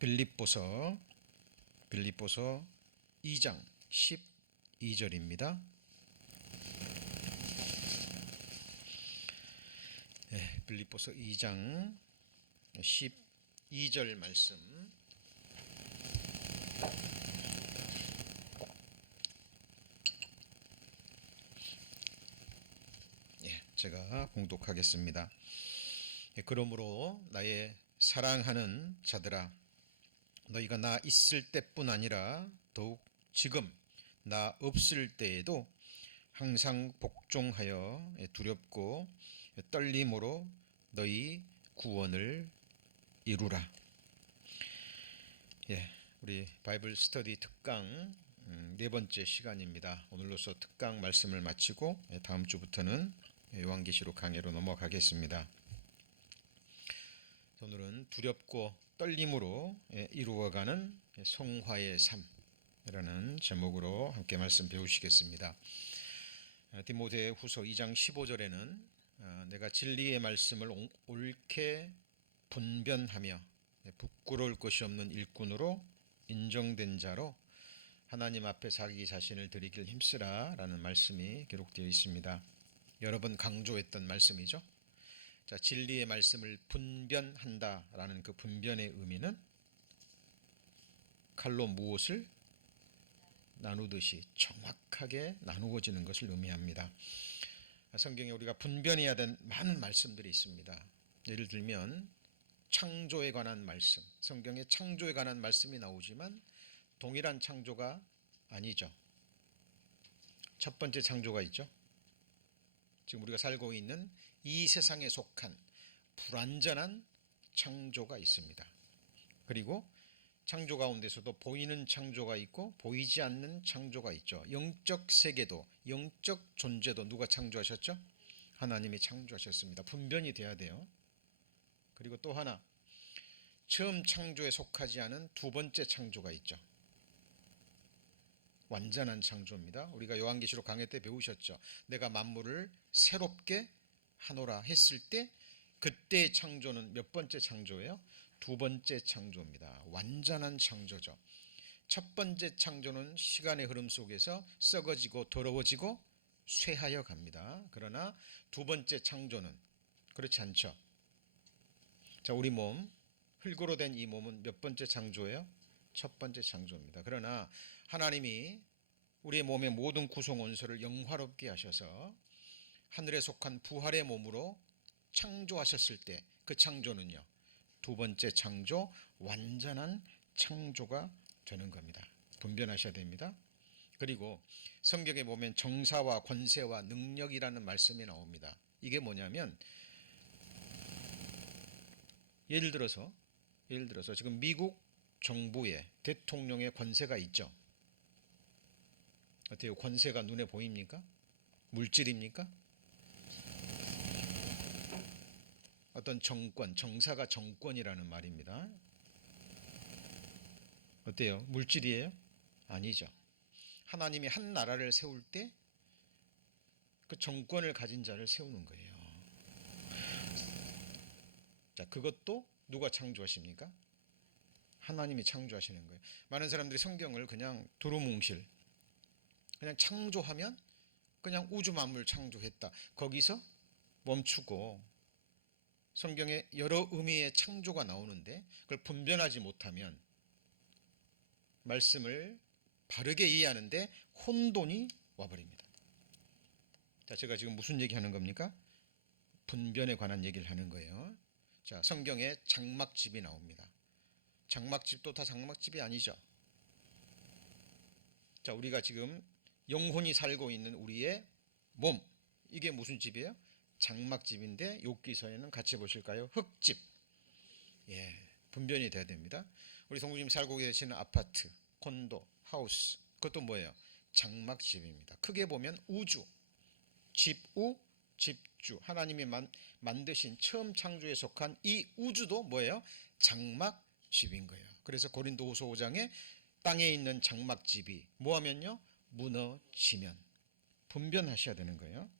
빌립보서 2장 12절입니다. 빌립보서 2장 12절 말씀. 제가 봉독하겠습니다. 그러므로 나의 사랑하는 자들아, 너희가 나 있을 때뿐 아니라 더욱 지금 나 없을 때에도 항상 복종하여 두렵고 떨림으로 너희 구원을 이루라. 우리 바이블 스터디 특강 네 번째 시간입니다. 오늘로서 특강 말씀을 마치고 다음 주부터는 요한계시록 강해로 넘어가겠습니다. 오늘은 두렵고 떨림으로 이루어가는 성화의 삶이라는 제목으로 함께 말씀 배우시겠습니다. 디모데 후서 2장 15절에는 내가 진리의 말씀을 옳게 분변하며 부끄러울 것이 없는 일꾼으로 인정된 자로 하나님 앞에 자기 자신을 드리길 힘쓰라 라는 말씀이 기록되어 있습니다. 여러 번 강조했던 말씀이죠. 자, 진리의 말씀을 분변한다 라는 그 분변의 의미는 칼로 무엇을 나누듯이 정확하게 나누어지는 것을 의미합니다. 성경에 우리가 분변해야 되는 많은 말씀들이 있습니다. 예를 들면 창조에 관한 말씀, 성경에 창조에 관한 말씀이 나오지만 동일한 창조가 아니죠. 첫 번째 창조가 있죠. 지금 우리가 살고 있는 이 세상에 속한 불완전한 창조가 있습니다. 그리고 창조 가운데서도 보이는 창조가 있고 보이지 않는 창조가 있죠. 영적 세계도 영적 존재도 누가 창조하셨죠? 하나님이 창조하셨습니다. 분변이 돼야 돼요. 그리고 또 하나, 처음 창조에 속하지 않은 두 번째 창조가 있죠. 완전한 창조입니다. 우리가 요한계시록 강해 때 배우셨죠. 내가 만물을 새롭게 하노라 했을 때 그때의 창조는 몇 번째 창조예요? 두 번째 창조입니다. 완전한 창조죠. 첫 번째 창조는 시간의 흐름 속에서 썩어지고 더러워지고 쇠하여 갑니다. 그러나 두 번째 창조는 그렇지 않죠. 자, 우리 몸, 흙으로 된 이 몸은 몇 번째 창조예요? 첫 번째 창조입니다. 그러나 하나님이 우리의 몸의 모든 구성 원소를 영화롭게 하셔서 하늘에 속한 부활의 몸으로 창조하셨을 때 그 창조는요, 두 번째 창조, 완전한 창조가 되는 겁니다. 분별하셔야 됩니다. 그리고 성경에 보면 정사와 권세와 능력이라는 말씀이 나옵니다. 이게 뭐냐면 예를 들어서 지금 미국 정부의 대통령의 권세가 있죠. 어때요? 권세가 눈에 보입니까? 물질입니까? 어떤 정권, 정사가 정권이라는 말입니다. 어때요? 물질이에요? 아니죠. 하나님이 한 나라를 세울 때 그 정권을 가진 자를 세우는 거예요. 자, 그것도 누가 창조하십니까? 하나님이 창조하시는 거예요. 많은 사람들이 성경을 그냥 두루뭉실, 그냥 창조하면 그냥 우주 만물 창조했다, 거기서 멈추고 성경에 여러 의미의 창조가 나오는데 그걸 분별하지 못하면 말씀을 바르게 이해하는데 혼돈이 와버립니다. 자, 제가 지금 무슨 얘기하는 겁니까? 분변에 관한 얘기를 하는 거예요. 자, 성경에 장막집이 나옵니다. 장막집도 다 장막집이 아니죠. 자, 우리가 지금 영혼이 살고 있는 우리의 몸, 이게 무슨 집이에요? 장막집인데 욥기서에는 같이 보실까요? 흙집. 분변이 돼야 됩니다. 우리 성부님 살고 계시는 아파트, 콘도, 하우스, 그것도 뭐예요? 장막집입니다. 크게 보면 우주, 집우, 집주, 하나님이 만드신 처음 창조에 속한 이 우주도 뭐예요? 장막집인 거예요. 그래서 고린도후서 5장에 땅에 있는 장막집이 뭐하면요? 무너지면 분변하셔야 되는 거예요.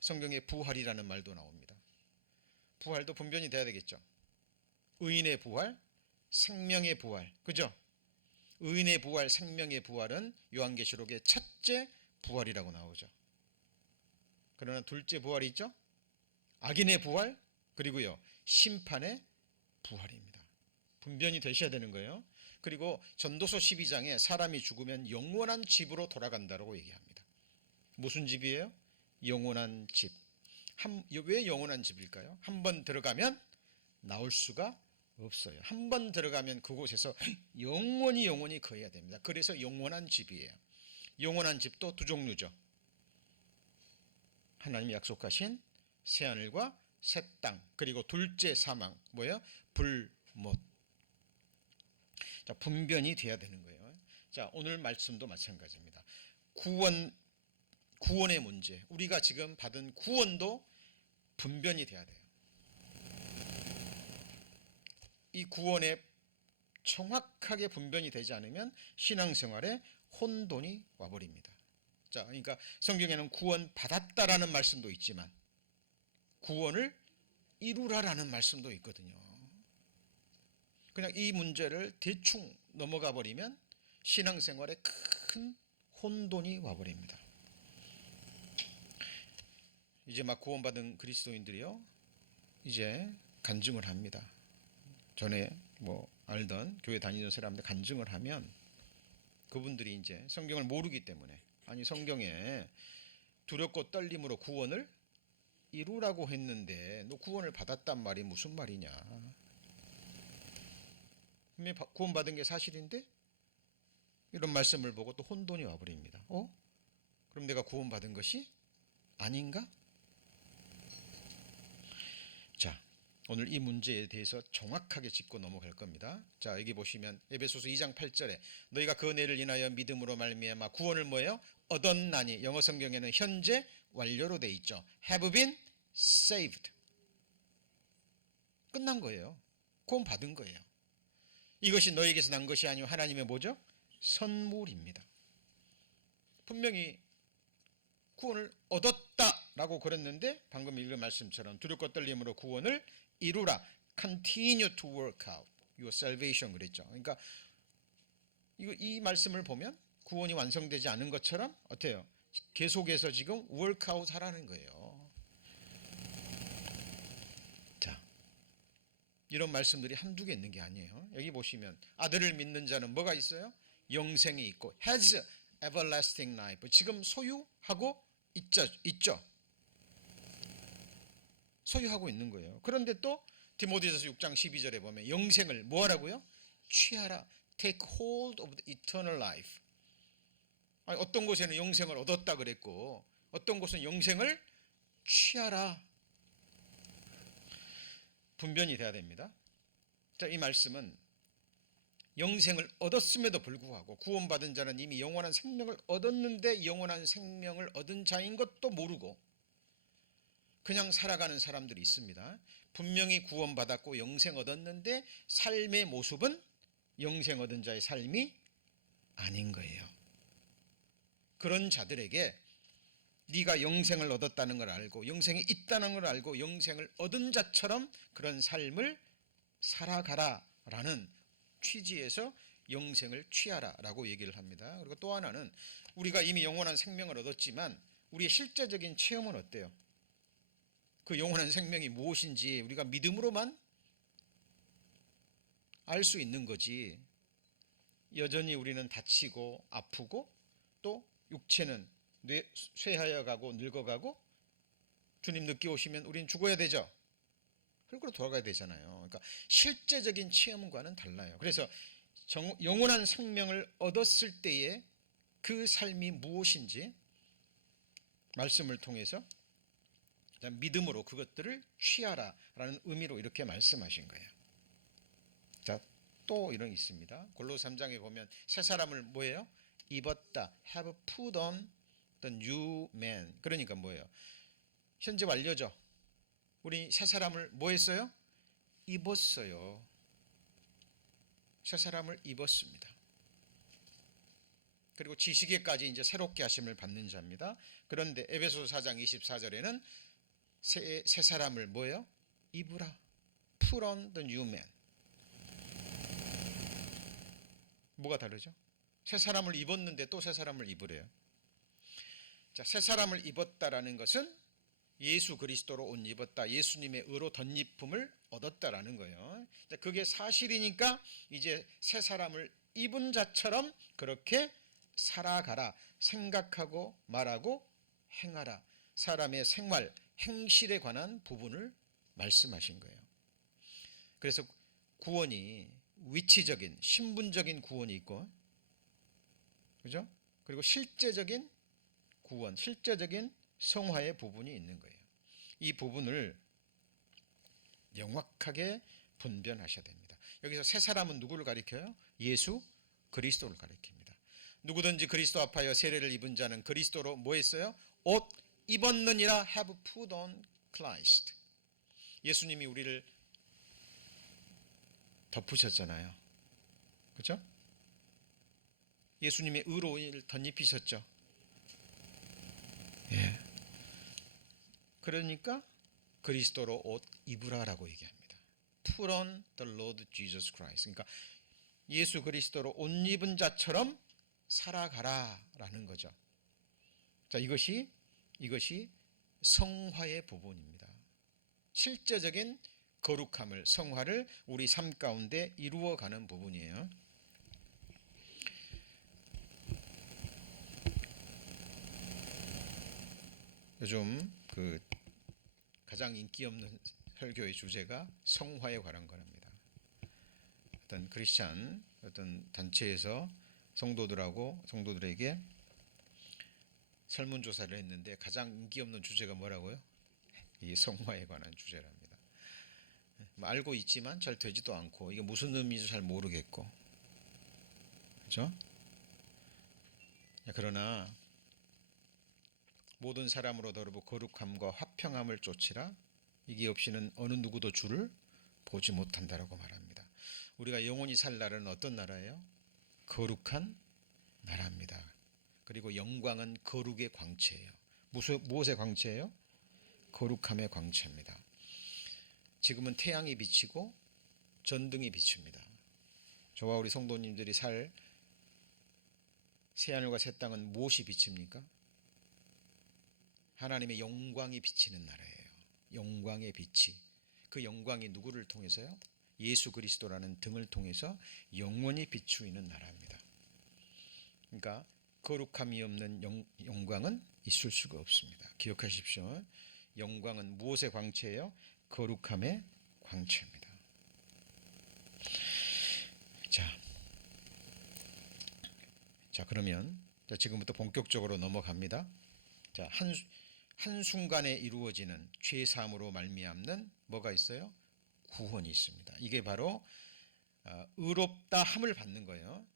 성경에 부활이라는 말도 나옵니다. 부활도 분변이 돼야 되겠죠. 의인의 부활, 생명의 부활. 그죠? 의인의 부활, 생명의 부활은 요한계시록의 첫째 부활이라고 나오죠. 그러나 둘째 부활이 있죠? 악인의 부활, 그리고요, 심판의 부활입니다. 분별이 되셔야 되는 거예요. 그리고 전도서 12장에 사람이 죽으면 영원한 집으로 돌아간다고 얘기합니다. 무슨 집이에요? 영원한 집. 왜 영원한 집일까요? 한 번 들어가면 나올 수가 없어요. 한 번 들어가면 그곳에서 영원히 거해야 됩니다. 그래서 영원한 집이에요. 영원한 집도 두 종류죠. 하나님이 약속하신 새하늘과 새 땅, 그리고 둘째 사망, 뭐예요? 불못. 자, 분변이 돼야 되는 거예요. 자, 오늘 말씀도 마찬가지입니다. 구원의 문제, 우리가 지금 받은 구원도 분변이 돼야 돼요. 이 구원에 정확하게 분변이 되지 않으면 신앙생활에 혼돈이 와버립니다. 자, 그러니까 성경에는 구원 받았다라는 말씀도 있지만 구원을 이루라라는 말씀도 있거든요. 그냥 이 문제를 대충 넘어가 버리면 신앙생활에 큰 혼돈이 와버립니다. 이제 막 구원받은 그리스도인들이요, 이제 간증을 합니다. 전에 뭐 알던 교회 다니던 사람들 간증을 하면 그분들이 이제 성경을 모르기 때문에, 아니 성경에 두렵고 떨림으로 구원을 이루라고 했는데 너 구원을 받았단 말이 무슨 말이냐, 구원받은 게 사실인데, 이런 말씀을 보고 또 혼돈이 와버립니다. 그럼 내가 구원받은 것이 아닌가? 자, 오늘 이 문제에 대해서 정확하게 짚고 넘어갈 겁니다. 자, 여기 보시면 에베소서 2장 8절에 너희가 그 은혜를 인하여 믿음으로 말미암아 구원을 뭐예요? 얻었나니, 영어 성경에는 현재 완료로 돼 있죠. have been saved. 끝난 거예요. 구원 받은 거예요. 이것이 너에게서 난 것이 아니요 하나님의 뭐죠? 선물입니다. 분명히 구원을 얻었다라고 그랬는데 방금 읽은 말씀처럼 두렵고 떨림으로 구원을 이루라. Continue to work out your salvation 그랬죠. 그러니까 이 말씀을 보면 구원이 완성되지 않은 것처럼 어때요? 계속해서 지금 work out 하라는 거예요. 자, 이런 말씀들이 한두 개 있는 게 아니에요. 여기 보시면 아들을 믿는 자는 뭐가 있어요? 영생이 있고 has everlasting life. 지금 소유하고 있죠. 소유하고 있는 거예요. 그런데 또 디모데전서 6장 12절에 보면 영생을 뭐 하라고요? 취하라. Take hold of the eternal life. 아니, 어떤 곳에는 영생을 얻었다 그랬고 어떤 곳은 영생을 취하라. 분변이 돼야 됩니다. 자, 이 말씀은 영생을 얻었음에도 불구하고 구원받은 자는 이미 영원한 생명을 얻었는데 영원한 생명을 얻은 자인 것도 모르고 그냥 살아가는 사람들이 있습니다. 분명히 구원받았고 영생 얻었는데 삶의 모습은 영생 얻은 자의 삶이 아닌 거예요. 그런 자들에게 네가 영생을 얻었다는 걸 알고 영생이 있다는 걸 알고 영생을 얻은 자처럼 그런 삶을 살아가라라는 취지에서 영생을 취하라라고 얘기를 합니다. 그리고 또 하나는 우리가 이미 영원한 생명을 얻었지만 우리의 실제적인 체험은 어때요? 그 영원한 생명이 무엇인지 우리가 믿음으로만 알 수 있는 거지, 여전히 우리는 다치고 아프고 또 육체는 쇠하여 가고 늙어가고 주님 늦게 오시면 우리는 죽어야 되죠. 흙으로 돌아가야 되잖아요. 그러니까 실제적인 체험과는 달라요. 그래서 영원한 생명을 얻었을 때의 그 삶이 무엇인지 말씀을 통해서 믿음으로 그것들을 취하라라는 의미로 이렇게 말씀하신 거예요. 자, 또 이런 게 있습니다. 골로새 3장에 보면 새 사람을 뭐예요? 입었다. have put on the new man. 그러니까 뭐예요? 현재 완료죠. 우리 새 사람을 뭐 했어요? 입었어요. 새 사람을 입었습니다. 그리고 지식에까지 이제 새롭게 하심을 받는 자입니다. 그런데 에베소서 4장 24절에는 새 사람을 뭐예요? 입으라. Put on the new man. 뭐가 다르죠? 새 사람을 입었는데 또 새 사람을 입으래요. 자, 새 사람을 입었다라는 것은 예수 그리스도로 옷 입었다. 예수님의 의로 덧입음을 얻었다라는 거예요. 그게 사실이니까 이제 새 사람을 입은 자처럼 그렇게 살아가라. 생각하고 말하고 행하라. 사람의 생활, 행실에 관한 부분을 말씀하신 거예요. 그래서 구원이 위치적인, 신분적인 구원이 있고, 그죠? 그리고 실제적인 구원, 실제적인 성화의 부분이 있는 거예요. 이 부분을 명확하게 분별하셔야 됩니다. 여기서 새 사람은 누구를 가리켜요? 예수 그리스도를 가리킵니다. 누구든지 그리스도 앞하여 세례를 입은 자는 그리스도로 뭐 했어요? 옷 입었느니라. have put on Christ. 예수님이 우리를 덮으셨잖아요. 그렇죠? 예수님의 의로 덧입히셨죠. 예. 그러니까 그리스도로 옷 입으라라고 얘기합니다. Put on the Lord Jesus Christ. 그러니까 예수 그리스도로 옷 입은 자처럼 살아가라라는 거죠. 자, 이것이 성화의 부분입니다. 실제적인 거룩함을, 성화를 우리 삶 가운데 이루어가는 부분이에요. 요즘 가장 인기 없는 설교의 주제가 성화에 관한 거랍니다. 어떤 크리스찬 어떤 단체에서 성도들에게 설문조사를 했는데 가장 인기 없는 주제가 뭐라고요? 이 성화에 관한 주제랍니다. 알고 있지만 잘 되지도 않고 이게 무슨 의미인지 잘 모르겠고, 그렇죠? 그러나 모든 사람으로 더불어 거룩함과 화평함을 쫓으라. 이게 없이는 어느 누구도 주를 보지 못한다라고 말합니다. 우리가 영원히 살 나라는 어떤 나라예요? 거룩한 나라입니다. 그리고 영광은 거룩의 광채예요. 무엇의 광채예요? 거룩함의 광채입니다. 지금은 태양이 비치고 전등이 비춥니다. 저와 우리 성도님들이 살 새하늘과 새 땅은 무엇이 비칩니까? 하나님의 영광이 비치는 나라예요. 영광의 빛이. 그 영광이 누구를 통해서요? 예수 그리스도라는 등을 통해서 영원히 비추이는 나라입니다. 그러니까 거룩함이 없는 영광은 있을 수가 없습니다. 기억하십시오. 영광은 무엇의 광채예요? 거룩함의 광채입니다. 자, 그러면 지금부터 본격적으로 넘어갑니다. 자, 한순간에 이루어지는 죄사함으로 말미암는 뭐가 있어요? 구원이 있습니다. 이게 바로 의롭다 함을 받는 거예요.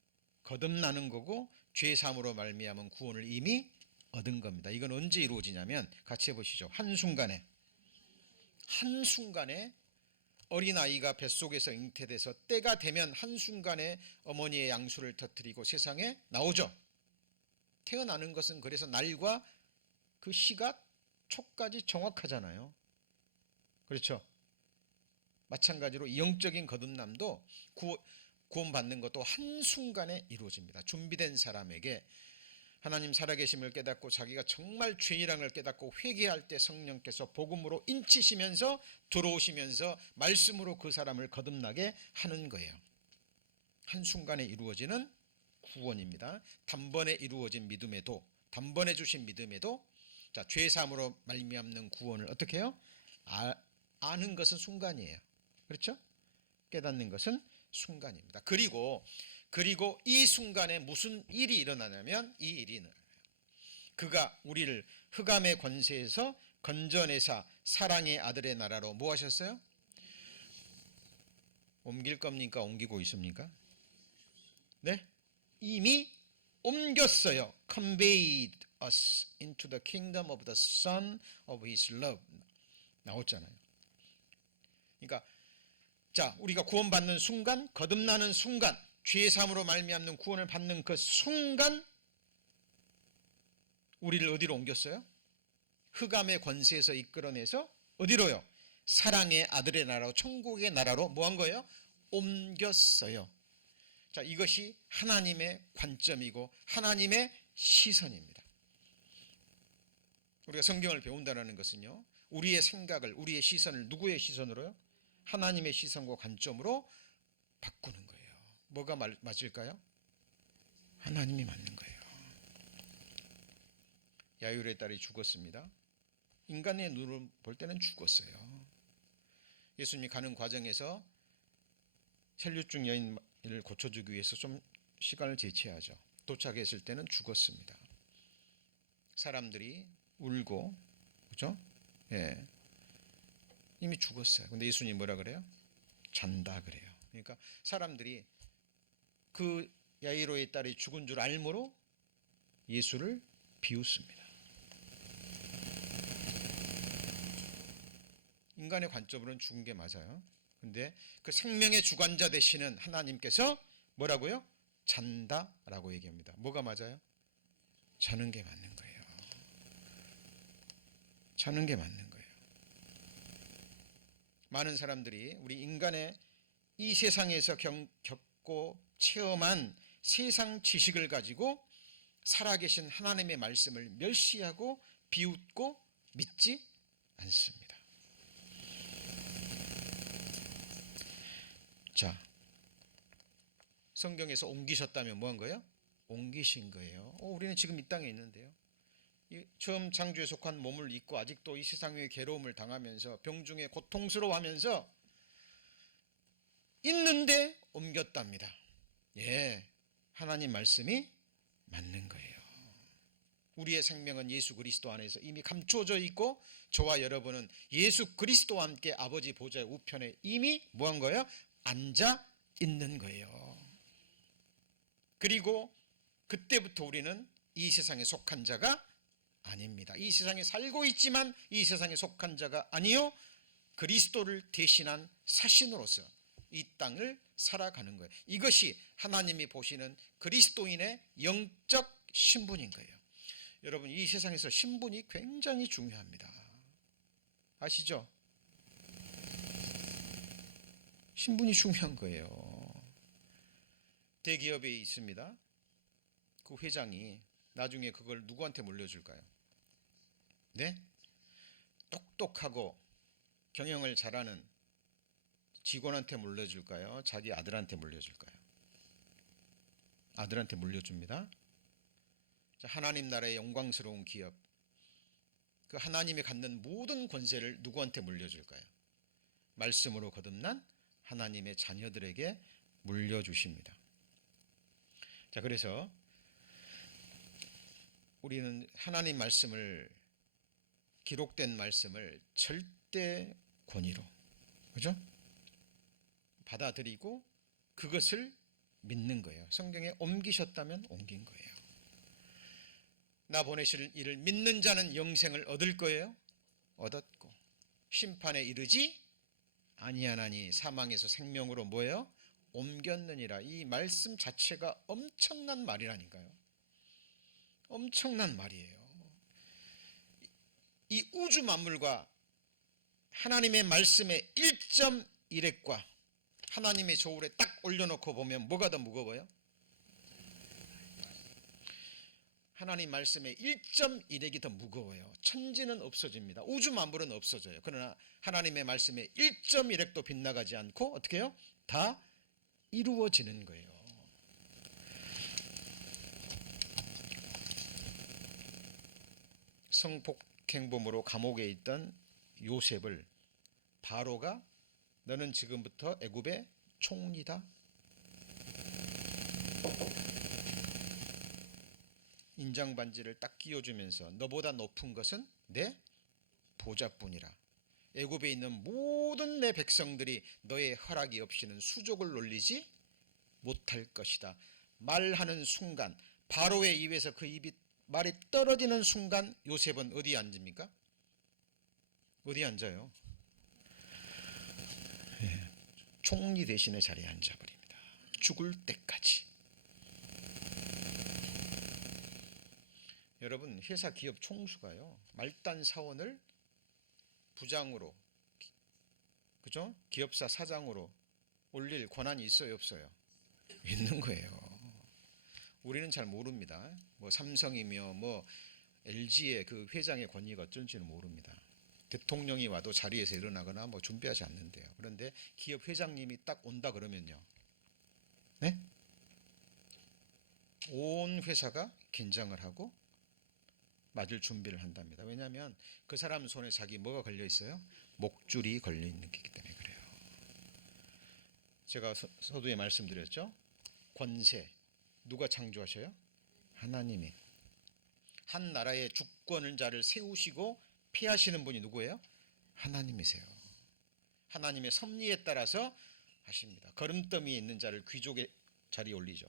거듭나는 거고 죄사함으로 말미암은 구원을 이미 얻은 겁니다. 이건 언제 이루어지냐면 같이 해보시죠. 한순간에 어린아이가 뱃속에서 잉태돼서 때가 되면 한순간에 어머니의 양수를 터뜨리고 세상에 나오죠. 태어나는 것은 그래서 날과 그 시가 초까지 정확하잖아요. 그렇죠? 마찬가지로 영적인 거듭남도 구원받는 것도 한순간에 이루어집니다. 준비된 사람에게 하나님 살아계심을 깨닫고 자기가 정말 죄인이라는 걸 깨닫고 회개할 때 성령께서 복음으로 인치시면서 들어오시면서 말씀으로 그 사람을 거듭나게 하는 거예요. 한순간에 이루어지는 구원입니다. 단번에 이루어진 믿음에도, 단번에 주신 믿음에도, 자, 죄사함으로 말미암는 구원을 어떻게 해요? 아는 것은 순간이에요. 그렇죠? 깨닫는 것은 순간입니다. 그리고 이 순간에 무슨 일이 일어나냐면 이 일이 그가 우리를 흑암의 권세에서 건져내사 사랑의 아들의 나라로 뭐 하셨어요? 옮길 겁니까? 옮기고 있습니까? 네? 이미 옮겼어요. Conveyed us into the kingdom of the Son of His love. 나왔잖아요. 그러니까 자, 우리가 구원받는 순간, 거듭나는 순간, 죄의 사함으로 말미암는 구원을 받는 그 순간 우리를 어디로 옮겼어요? 흑암의 권세에서 이끌어내서 어디로요? 사랑의 아들의 나라로, 천국의 나라로 뭐 한 거예요? 옮겼어요. 자, 이것이 하나님의 관점이고 하나님의 시선입니다. 우리가 성경을 배운다는 것은요, 우리의 생각을, 우리의 시선을 누구의 시선으로요? 하나님의 시선과 관점으로 바꾸는 거예요. 뭐가 맞을까요? 하나님이 맞는 거예요. 야율의 딸이 죽었습니다. 인간의 눈으로 볼 때는 죽었어요. 예수님이 가는 과정에서 혈류증 여인을 고쳐주기 위해서 좀 시간을 제치하죠. 도착했을 때는 죽었습니다. 사람들이 울고, 그죠? 예, 이미 죽었어요. 근데 예수님이 뭐라 그래요? 잔다 그래요. 그러니까 사람들이 그 야이로의 딸이 죽은 줄 알므로 예수를 비웃습니다. 인간의 관점으로는 죽은 게 맞아요. 근데 그 생명의 주관자 되시는 하나님께서 뭐라고요? 잔다라고 얘기합니다. 뭐가 맞아요? 자는 게 맞는 거예요. 자는 게 맞는 거예요. 많은 사람들이 우리 인간의 이 세상에서 겪고 체험한 세상 지식을 가지고 살아계신 하나님의 말씀을 멸시하고 비웃고 믿지 않습니다. 자, 성경에서 옮기셨다면 뭐 한 거예요? 옮기신 거예요. 우리는 지금 이 땅에 있는데요. 처음 창조에 속한 몸을 입고 아직도 이 세상의 괴로움을 당하면서 병중에 고통스러워하면서 있는데 옮겼답니다. 예, 하나님 말씀이 맞는 거예요. 우리의 생명은 예수 그리스도 안에서 이미 감춰져 있고 저와 여러분은 예수 그리스도와 함께 아버지 보좌의 우편에 이미 뭐한 거예요? 앉아 있는 거예요. 그리고 그때부터 우리는 이 세상에 속한 자가 아닙니다. 이 세상에 살고 있지만 이 세상에 속한 자가 아니요, 그리스도를 대신한 사신으로서 이 땅을 살아가는 거예요. 이것이 하나님이 보시는 그리스도인의 영적 신분인 거예요. 여러분, 이 세상에서 신분이 굉장히 중요합니다. 아시죠? 신분이 중요한 거예요. 대기업에 있습니다. 그 회장이 나중에 그걸 누구한테 물려줄까요? 네? 똑똑하고 경영을 잘하는 직원한테 물려줄까요? 자기 아들한테 물려줄까요? 아들한테 물려줍니다. 하나님 나라의 영광스러운 기업, 그 하나님이 갖는 모든 권세를 누구한테 물려줄까요? 말씀으로 거듭난 하나님의 자녀들에게 물려주십니다. 자, 그래서 우리는 하나님 말씀을, 기록된 말씀을 절대 권위로, 그죠? 받아들이고 그것을 믿는 거예요. 성경에 옮기셨다면 옮긴 거예요. 나 보내실 이를 믿는 자는 영생을 얻을 거예요. 얻었고 심판에 이르지 아니하나니 사망에서 생명으로 뭐예요? 옮겼느니라. 이 말씀 자체가 엄청난 말이라니까요. 엄청난 말이에요. 이 우주 만물과 하나님의 말씀의 1.1핵과 하나님의 저울에 딱 올려놓고 보면 뭐가 더 무거워요? 하나님 말씀의 1.1핵이 더 무거워요. 천지는 없어집니다. 우주 만물은 없어져요. 그러나 하나님의 말씀의 1.1핵도 빗나가지 않고 어떻게 해요? 다 이루어지는 거예요. 성폭행범으로 감옥에 있던 요셉을 바로가 너는 지금부터 애굽의 총리다. 인장 반지를 딱 끼워주면서 너보다 높은 것은 내 보좌뿐이라. 애굽에 있는 모든 내 백성들이 너의 허락이 없이는 수족을 놀리지 못할 것이다. 말하는 순간, 바로의 입에서 그 입이 말이 떨어지는 순간 요셉은 어디에 앉습니까? 어디에 앉아요? 총리 대신의 자리에 앉아버립니다. 죽을 때까지. 여러분, 회사 기업 총수가요, 말단 사원을 부장으로, 그죠? 기업사 사장으로 올릴 권한이 있어요, 없어요? 있는 거예요. 우리는 잘 모릅니다. 뭐 삼성이며 뭐 LG의 그 회장의 권위가 어쩐지는 모릅니다. 대통령이 와도 자리에서 일어나거나 뭐 준비하지 않는데요. 그런데 기업 회장님이 딱 온다 그러면요, 네? 온 회사가 긴장을 하고 맞을 준비를 한답니다. 왜냐하면 그 사람 손에 자기 뭐가 걸려 있어요? 목줄이 걸려 있는 거기 때문에 그래요. 제가 서두에 말씀드렸죠. 권세 누가 창조하셔요? 하나님이. 한 나라의 주권을 자를 세우시고 피하시는 분이 누구예요? 하나님이세요. 하나님의 섭리에 따라서 하십니다. 거름더미에 있는 자를 귀족의 자리에 올리죠.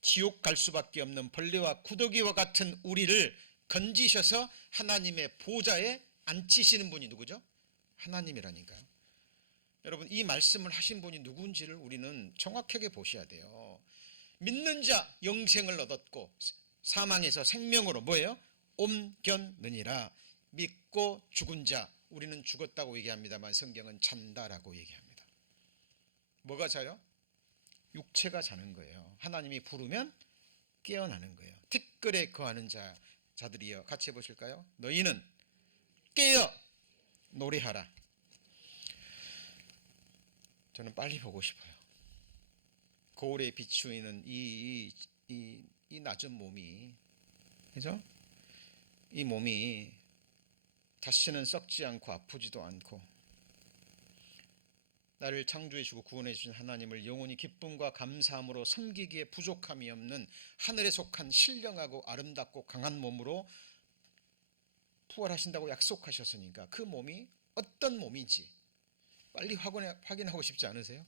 지옥 갈 수밖에 없는 벌레와 구더기와 같은 우리를 건지셔서 하나님의 보좌에 앉히시는 분이 누구죠? 하나님이라니까요. 여러분, 이 말씀을 하신 분이 누군지를 우리는 정확하게 보셔야 돼요. 믿는 자 영생을 얻었고 사망에서 생명으로 뭐예요? 옮겼느니라. 믿고 죽은 자, 우리는 죽었다고 얘기합니다만 성경은 잔다라고 얘기합니다. 뭐가 자요? 육체가 자는 거예요. 하나님이 부르면 깨어나는 거예요. 티끌에 거하는 자들이여, 같이 해보실까요? 너희는 깨어 노래하라. 저는 빨리 보고 싶어요. 거울에 비추이는 이 낮은 몸이, 그죠? 이 몸이 다시는 썩지 않고 아프지도 않고 나를 창조해 주고 구원해 주신 하나님을 영원히 기쁨과 감사함으로 섬기기에 부족함이 없는 하늘에 속한 신령하고 아름답고 강한 몸으로 부활하신다고 약속하셨으니까 그 몸이 어떤 몸인지 빨리 확인하고 싶지 않으세요?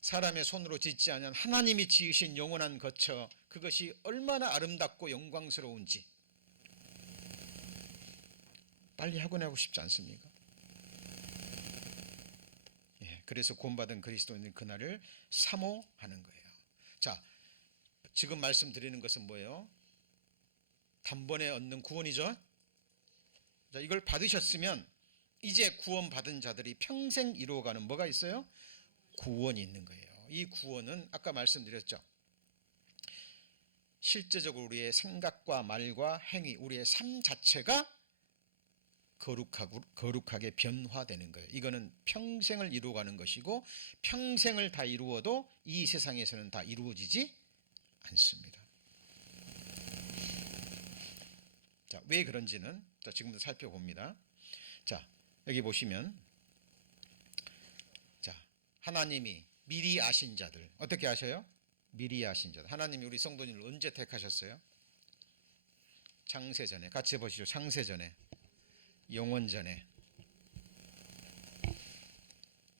사람의 손으로 짓지 않은 하나님이 지으신 영원한 거처, 그것이 얼마나 아름답고 영광스러운지 빨리 확인하고 싶지 않습니까? 예, 그래서 구원받은 그리스도인은 그날을 사모하는 거예요. 자, 지금 말씀드리는 것은 뭐예요? 단번에 얻는 구원이죠. 자, 이걸 받으셨으면 이제 구원받은 자들이 평생 이루어가는 뭐가 있어요? 구원이 있는 거예요. 이 구원은 아까 말씀드렸죠. 실제적으로 우리의 생각과 말과 행위, 우리의 삶 자체가 거룩하게 변화되는 거예요. 이거는 평생을 이루어가는 것이고 평생을 다 이루어도 이 세상에서는 다 이루어지지 않습니다. 자, 왜 그런지는 지금부터 살펴봅니다. 자, 여기 보시면, 자, 하나님이 미리 아신 자들, 어떻게 아셔요? 미리 아신 자들. 하나님이 우리 성도님을 언제 택하셨어요? 창세전에. 같이 해보시죠. 창세전에, 영원전에.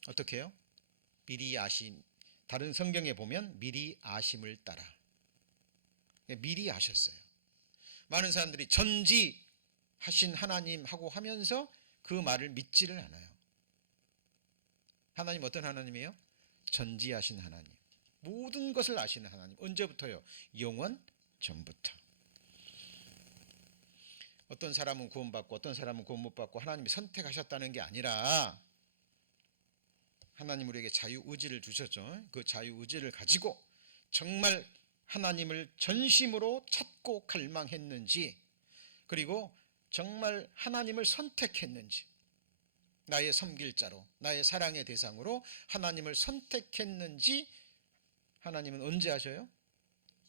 어떻게 해요? 미리 아심. 다른 성경에 보면 미리 아심을 따라. 미리 아셨어요. 많은 사람들이 전지하신 하나님하고 하면서 그 말을 믿지를 않아요. 하나님 어떤 하나님이에요? 전지하신 하나님. 모든 것을 아시는 하나님. 언제부터요? 영원 전부터. 어떤 사람은 구원받고 어떤 사람은 구원 못 받고 하나님이 선택하셨다는 게 아니라 하나님 우리에게 자유의지를 주셨죠. 그 자유의지를 가지고 정말 하나님을 전심으로 찾고 갈망했는지, 그리고 정말 하나님을 선택했는지, 나의 섬길 자로, 나의 사랑의 대상으로 하나님을 선택했는지 하나님은 언제 하셔요?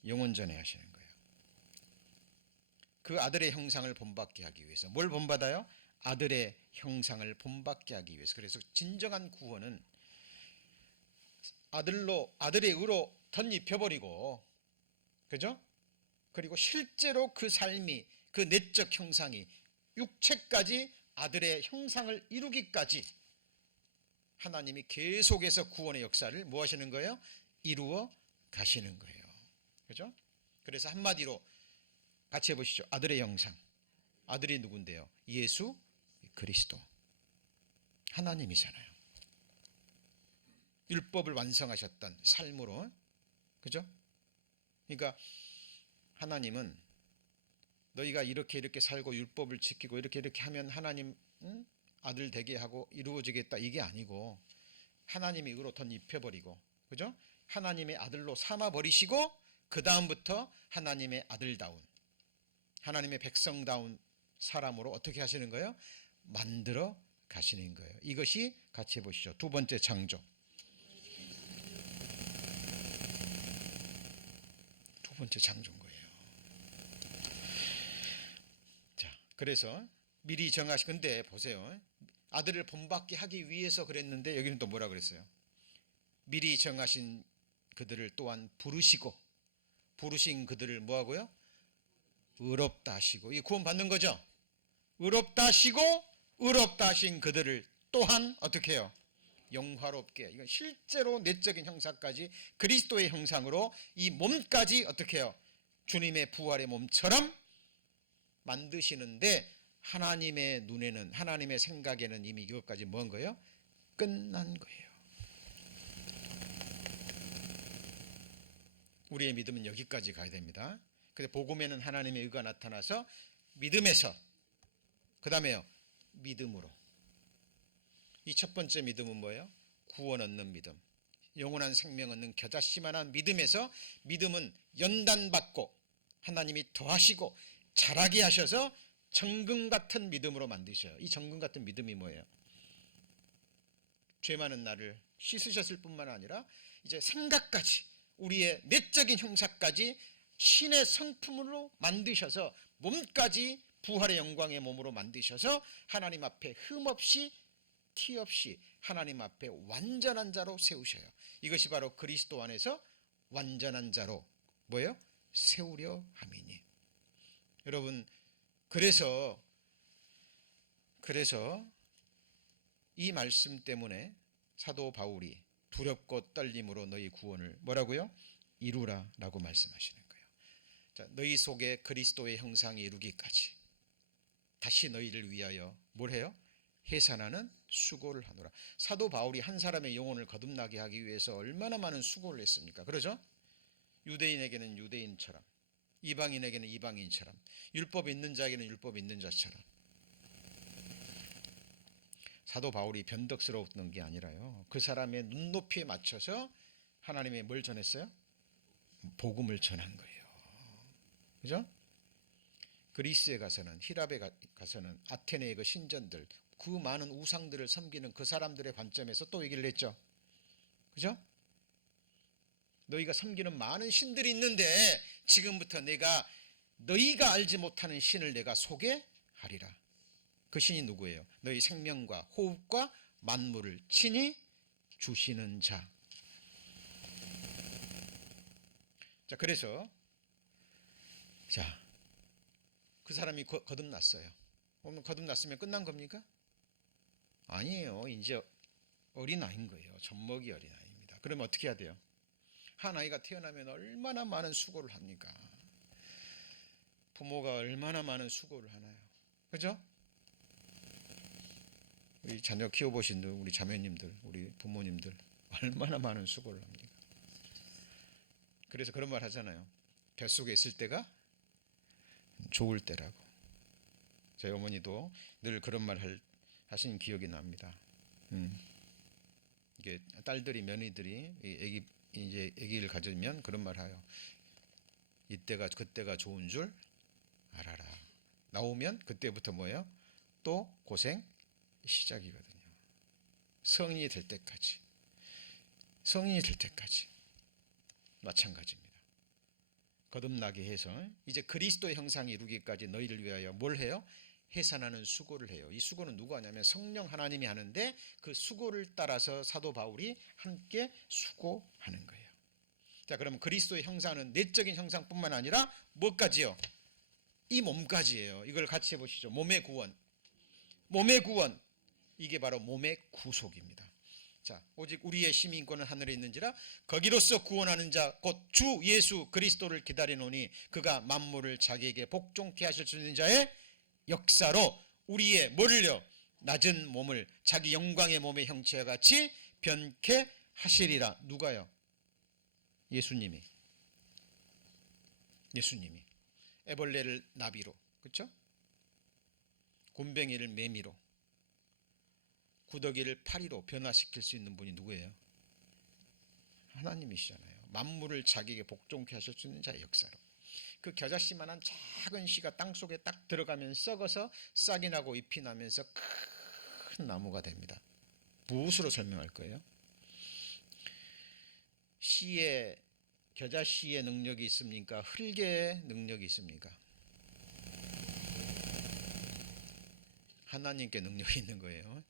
영원전에 하시는 거예요. 그 아들의 형상을 본받게 하기 위해서. 뭘 본받아요? 아들의 형상을 본받게 하기 위해서. 그래서 진정한 구원은 아들의 의로 덧입혀버리고, 그죠? 그리고 실제로 그 삶이, 그 내적 형상이 육체까지 아들의 형상을 이루기까지 하나님이 계속해서 구원의 역사를 뭐 하시는 거예요? 이루어 가시는 거예요. 그죠? 그래서 한마디로 같이 해보시죠. 아들의 형상. 아들이 누군데요? 예수 그리스도. 하나님이잖아요. 율법을 완성하셨던 삶으로. 그죠? 그러니까 하나님은 너희가 이렇게 살고 율법을 지키고 이렇게 하면 하나님 아들 되게 하고 이루어지겠다, 이게 아니고 하나님이 의로 덧입혀버리고 그죠? 하나님의 아들로 삼아 버리시고 그 다음부터 하나님의 아들다운, 하나님의 백성다운 사람으로 어떻게 하시는 거예요? 만들어 가시는 거예요. 이것이 같이 해보시죠. 두 번째 창조. 두 번째 창조인 거예요. 자, 그래서 미리 정하시. 근데 보세요. 아들을 본받게 하기 위해서 그랬는데 여기는 또 뭐라 그랬어요? 미리 정하신 그들을 또한 부르시고, 부르신 그들을 뭐하고요? 의롭다 하시고. 이 구원 받는 거죠. 의롭다 하시고 의롭다 하신 그들을 또한 어떻게 해요? 영화롭게. 이건 실제로 내적인 형상까지 그리스도의 형상으로 이 몸까지 어떻게 해요? 주님의 부활의 몸처럼 만드시는데 하나님의 눈에는, 하나님의 생각에는 이미 이것까지 뭔 거예요? 끝난 거예요. 우리의 믿음은 여기까지 가야 됩니다. 그래서 복음에는 하나님의 의가 나타나서 믿음에서, 그 다음에요, 믿음으로. 이 첫 번째 믿음은 뭐예요? 구원 얻는 믿음, 영원한 생명 얻는 겨자씨만한 믿음에서, 믿음은 연단받고 하나님이 더하시고 자라게 하셔서 정금 같은 믿음으로 만드셔요. 이 정금 같은 믿음이 뭐예요? 죄 많은 나를 씻으셨을 뿐만 아니라 이제 생각까지, 우리의 내적인 형상까지 신의 성품으로 만드셔서 몸까지 부활의 영광의 몸으로 만드셔서 하나님 앞에 흠없이 티 없이 하나님 앞에 완전한 자로 세우셔요. 이것이 바로 그리스도 안에서 완전한 자로 뭐예요? 세우려 함이니. 여러분, 그래서 이 말씀 때문에 사도 바울이 두렵고 떨림으로 너희 구원을 뭐라고요? 이루라 라고 말씀하시는 거예요. 자, 너희 속에 그리스도의 형상이 이루기까지 다시 너희를 위하여 뭘 해요? 해산하는 수고를 하노라. 사도 바울이 한 사람의 영혼을 거듭나게 하기 위해서 얼마나 많은 수고를 했습니까? 그러죠? 유대인에게는 유대인처럼, 이방인에게는 이방인처럼, 율법 있는 자에게는 율법 있는 자처럼. 사도 바울이 변덕스러웠던 게 아니라요, 그 사람의 눈높이에 맞춰서 하나님의 뭘 전했어요? 복음을 전한 거예요. 그죠? 그리스에 가서는, 히랍에 가서는 아테네의 그 신전들, 그 많은 우상들을 섬기는 그 사람들의 관점에서 또 얘기를 했죠. 그죠? 너희가 섬기는 많은 신들이 있는데 지금부터 내가 너희가 알지 못하는 신을 내가 소개하리라. 그 신이 누구예요? 너희 생명과 호흡과 만물을 친히 주시는 자. 자, 그래서 그 사람이 거듭났어요. 그러면 거듭났으면 끝난 겁니까? 아니에요. 이제 어린아이인 거예요. 젖먹이 어린아이입니다. 그러면 어떻게 해야 돼요? 한 아이가 태어나면 얼마나 많은 수고를 합니까? 부모가 얼마나 많은 수고를 하나요? 그죠? 우리 자녀 키워보신 우리 자매님들, 우리 부모님들 얼마나 많은 수고를 합니까? 그래서 그런 말 하잖아요. 뱃속에 있을 때가 좋을 때라고. 저희 어머니도 늘 그런 말 하신 기억이 납니다. 이게 딸들이, 며느리들이 이제 아기를 가지면 그런 말 해요. 이때가 그때가 좋은 줄 알아라. 나오면 그때부터 뭐예요? 또 고생 시작이거든요. 성인이 될 때까지. 성인이 될 때까지 마찬가지입니다. 거듭나게 해서 이제 그리스도의 형상이 이루기까지 너희를 위하여 뭘 해요? 해산하는 수고를 해요. 이 수고는 누가 하냐면 성령 하나님이 하는데 그 수고를 따라서 사도 바울이 함께 수고하는 거예요. 자, 그러면 그리스도의 형상은 내적인 형상뿐만 아니라 뭐까지요? 이 몸까지예요. 이걸 같이 해보시죠. 몸의 구원. 몸의 구원. 이게 바로 몸의 구속입니다. 자, 오직 우리의 시민권은 하늘에 있는지라 거기로서 구원하는 자 곧 주 예수 그리스도를 기다리노니 그가 만물을 자기에게 복종케 하실 수 있는 자의 역사로 우리의 뭐를요? 낮은 몸을 자기 영광의 몸의 형체와 같이 변케 하시리라. 누가요? 예수님이. 애벌레를 나비로, 그렇죠? 굼벵이를 매미로, 구더기를 파리로 변화시킬 수 있는 분이 누구예요? 하나님이시잖아요. 만물을 자기에게 복종케 하실 수 있는 자의 역사로. 그 겨자씨만한 작은 씨가 땅속에 딱 들어가면 썩어서 싹이 나고 잎이 나면서 큰 나무가 됩니다. 무엇으로 설명할 거예요? 씨의, 겨자씨의 능력이 있습니까? 흙의 능력이 있습니까? 하나님께 능력이 있는 거예요.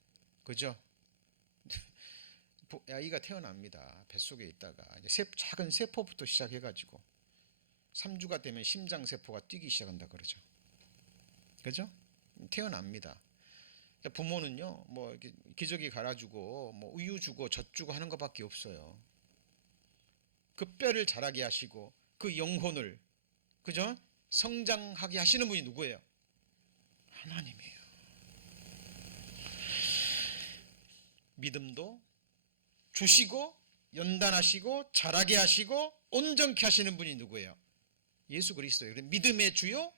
그죠? 아이가 태어납니다. 뱃속에 있다가 이제 작은 세포부터 시작해가지고 3주가 되면 심장세포가 뛰기 시작한다 그러죠. 그죠? 태어납니다. 부모는요, 뭐 기저귀 갈아주고 뭐 우유 주고 젖 주고 하는 것밖에 없어요. 그 뼈를 자라게 하시고 그 영혼을, 그죠? 성장하게 하시는 분이 누구예요? 하나님이에요. 믿음도 주시고 연단하시고 자라게 하시고 온전케 하시는 분이 누구예요? 예수 그리스도예요. 믿음의 주요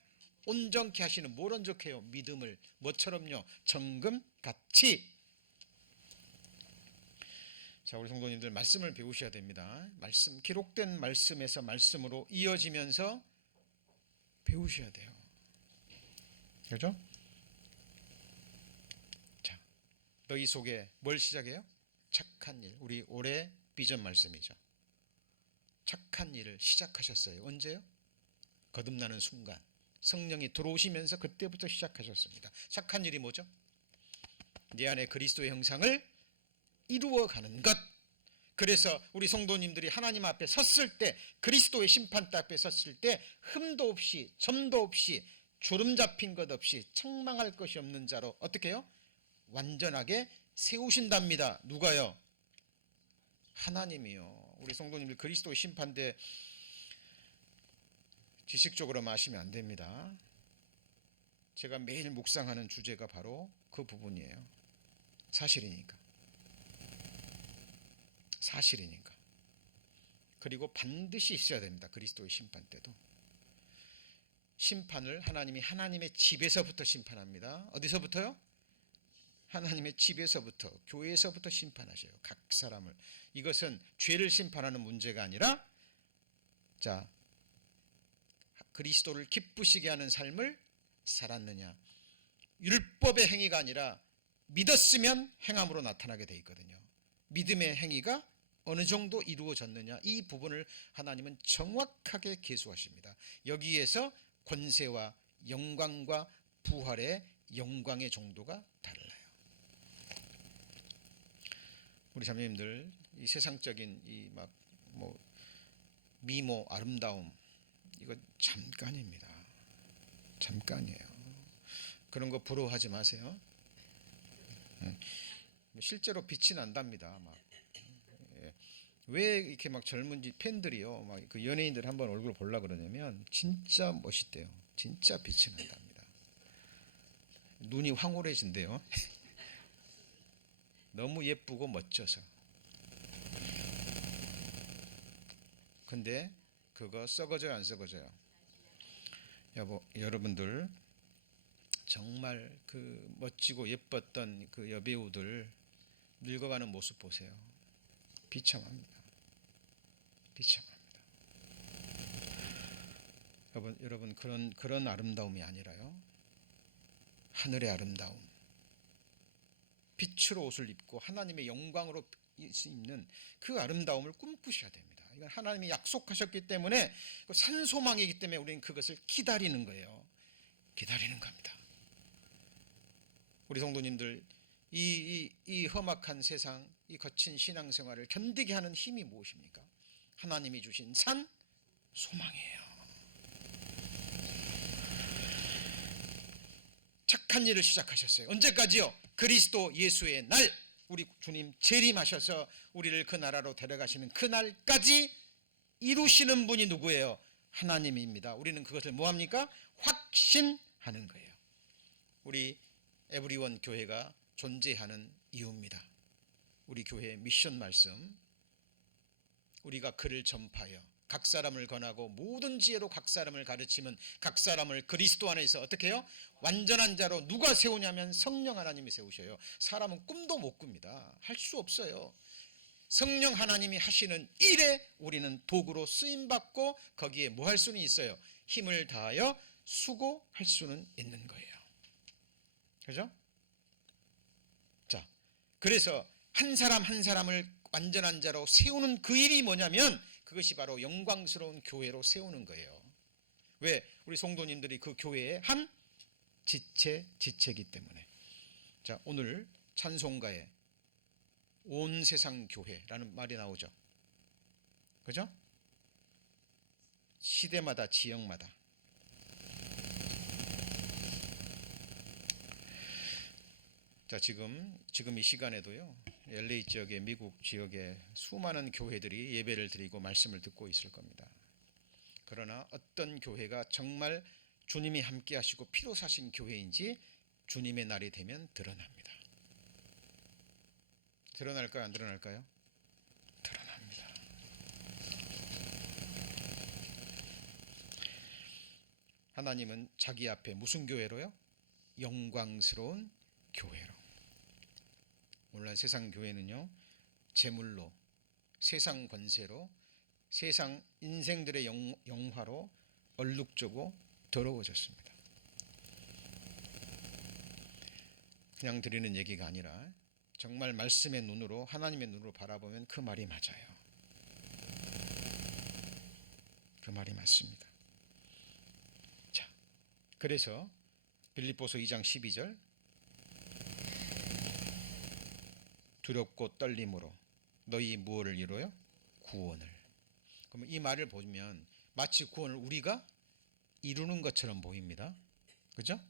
온전케 하시는, 뭘 온전케 해요? 믿음을 뭐처럼요? 정금같이. 자, 우리 성도님들 말씀을 배우셔야 됩니다. 말씀, 기록된 말씀에서 말씀으로 이어지면서 배우셔야 돼요. 그렇죠? 자, 너희 속에 뭘 시작해요? 착한 일. 우리 올해 비전 말씀이죠. 착한 일을 시작하셨어요. 언제요? 거듭나는 순간 성령이 들어오시면서 그때부터 시작하셨습니다. 착한 일이 뭐죠? 내 안에 그리스도의 형상을 이루어가는 것. 그래서 우리 성도님들이 하나님 앞에 섰을 때, 그리스도의 심판대 앞에 섰을 때 흠도 없이 점도 없이 주름 잡힌 것 없이 책망할 것이 없는 자로 어떻게 해요? 완전하게 세우신답니다. 누가요? 하나님이요. 우리 성도님들 그리스도의 심판대 지식적으로 마시면 안 됩니다. 제가 매일 묵상하는 주제가 바로 그 부분이에요. 사실이니까. 사실이니까. 그리고 반드시 있어야 됩니다. 그리스도의 심판 때도. 심판을 하나님이 하나님의 집에서부터 심판합니다. 어디서부터요? 하나님의 집에서부터, 교회에서부터 심판하셔요. 각 사람을. 이것은 죄를 심판하는 문제가 아니라, 자, 그리스도를 기쁘시게 하는 삶을 살았느냐. 율법의 행위가 아니라 믿었으면 행함으로 나타나게 돼 있거든요. 믿음의 행위가 어느 정도 이루어졌느냐, 이 부분을 하나님은 정확하게 계수하십니다. 여기에서 권세와 영광과 부활의 영광의 정도가 달라요. 우리 자매님들, 이 세상적인 이 막 뭐 미모, 아름다움, 이거 잠깐입니다. 잠깐이에요. 그런 거 부러워하지 마세요. 실제로 빛이 난답니다. 막. 왜 이렇게 막 젊은 팬들이요, 막 그 연예인들 한번 얼굴 보려 그러냐면 진짜 멋있대요. 진짜 빛이 난답니다. 눈이 황홀해진대요. 너무 예쁘고 멋져서. 근데 그거 썩어져요, 안 썩어져요? 여러분들 정말 그 멋지고 예뻤던 그 여배우들 늙어가는 모습 보세요. 비참합니다. 비참합니다. 여러분 그런 아름다움이 아니라요, 하늘의 아름다움, 빛으로 옷을 입고 하나님의 영광으로 입는 그 아름다움을 꿈꾸셔야 됩니다. 이건 하나님이 약속하셨기 때문에, 산소망이기 때문에 우리는 그것을 기다리는 거예요. 기다리는 겁니다. 우리 성도님들, 이 험악한 세상, 이 거친 신앙생활을 견디게 하는 힘이 무엇입니까? 하나님이 주신 산, 소망이에요. 착한 일을 시작하셨어요. 언제까지요? 그리스도 예수의 날, 우리 주님 재림하셔서 우리를 그 나라로 데려가시는 그 날까지 이루시는 분이 누구예요? 하나님입니다. 우리는 그것을 뭐합니까? 확신하는 거예요. 우리 에브리원 교회가 존재하는 이유입니다. 우리 교회의 미션 말씀, 우리가 그를 전파하여 각 사람을 권하고 모든 지혜로 각 사람을 가르치면 각 사람을 그리스도 안에서 어떻게 해요? 완전한 자로 누가 세우냐면 성령 하나님이 세우셔요. 사람은 꿈도 못 꿉니다. 할 수 없어요. 성령 하나님이 하시는 일에 우리는 도구로 쓰임받고 거기에 뭐 할 수는 있어요? 힘을 다하여 수고할 수는 있는 거예요. 그죠? 자, 그래서 한 사람 한 사람을 완전한 자로 세우는 그 일이 뭐냐면 그것이 바로 영광스러운 교회로 세우는 거예요. 왜? 우리 성도님들이 그 교회의 한 지체이기 때문에. 자, 오늘 찬송가에 온 세상 교회라는 말이 나오죠. 그죠? 시대마다 지역마다. 자, 지금 이 시간에도요, LA 지역에, 미국 지역에 수많은 교회들이 예배를 드리고 말씀을 듣고 있을 겁니다. 그러나 어떤 교회가 정말 주님이 함께 하시고 피로 사신 교회인지 주님의 날이 되면 드러납니다. 드러날까요? 안 드러날까요? 드러납니다. 하나님은 자기 앞에 무슨 교회로요? 영광스러운 교회로. 오늘날 세상 교회는요, 재물로, 세상 권세로, 세상 인생들의 영화로 얼룩지고 더러워졌습니다. 그냥 드리는 얘기가 아니라 정말 말씀의 눈으로, 하나님의 눈으로 바라보면 그 말이 맞아요. 그 말이 맞습니다. 자, 그래서 빌립보서 2장 12절, 두렵고 떨림으로 너희 무엇을 이루어요? 구원을. 그러면 이 말을 보면 마치 구원을 우리가 이루는 것처럼 보입니다. 그죠?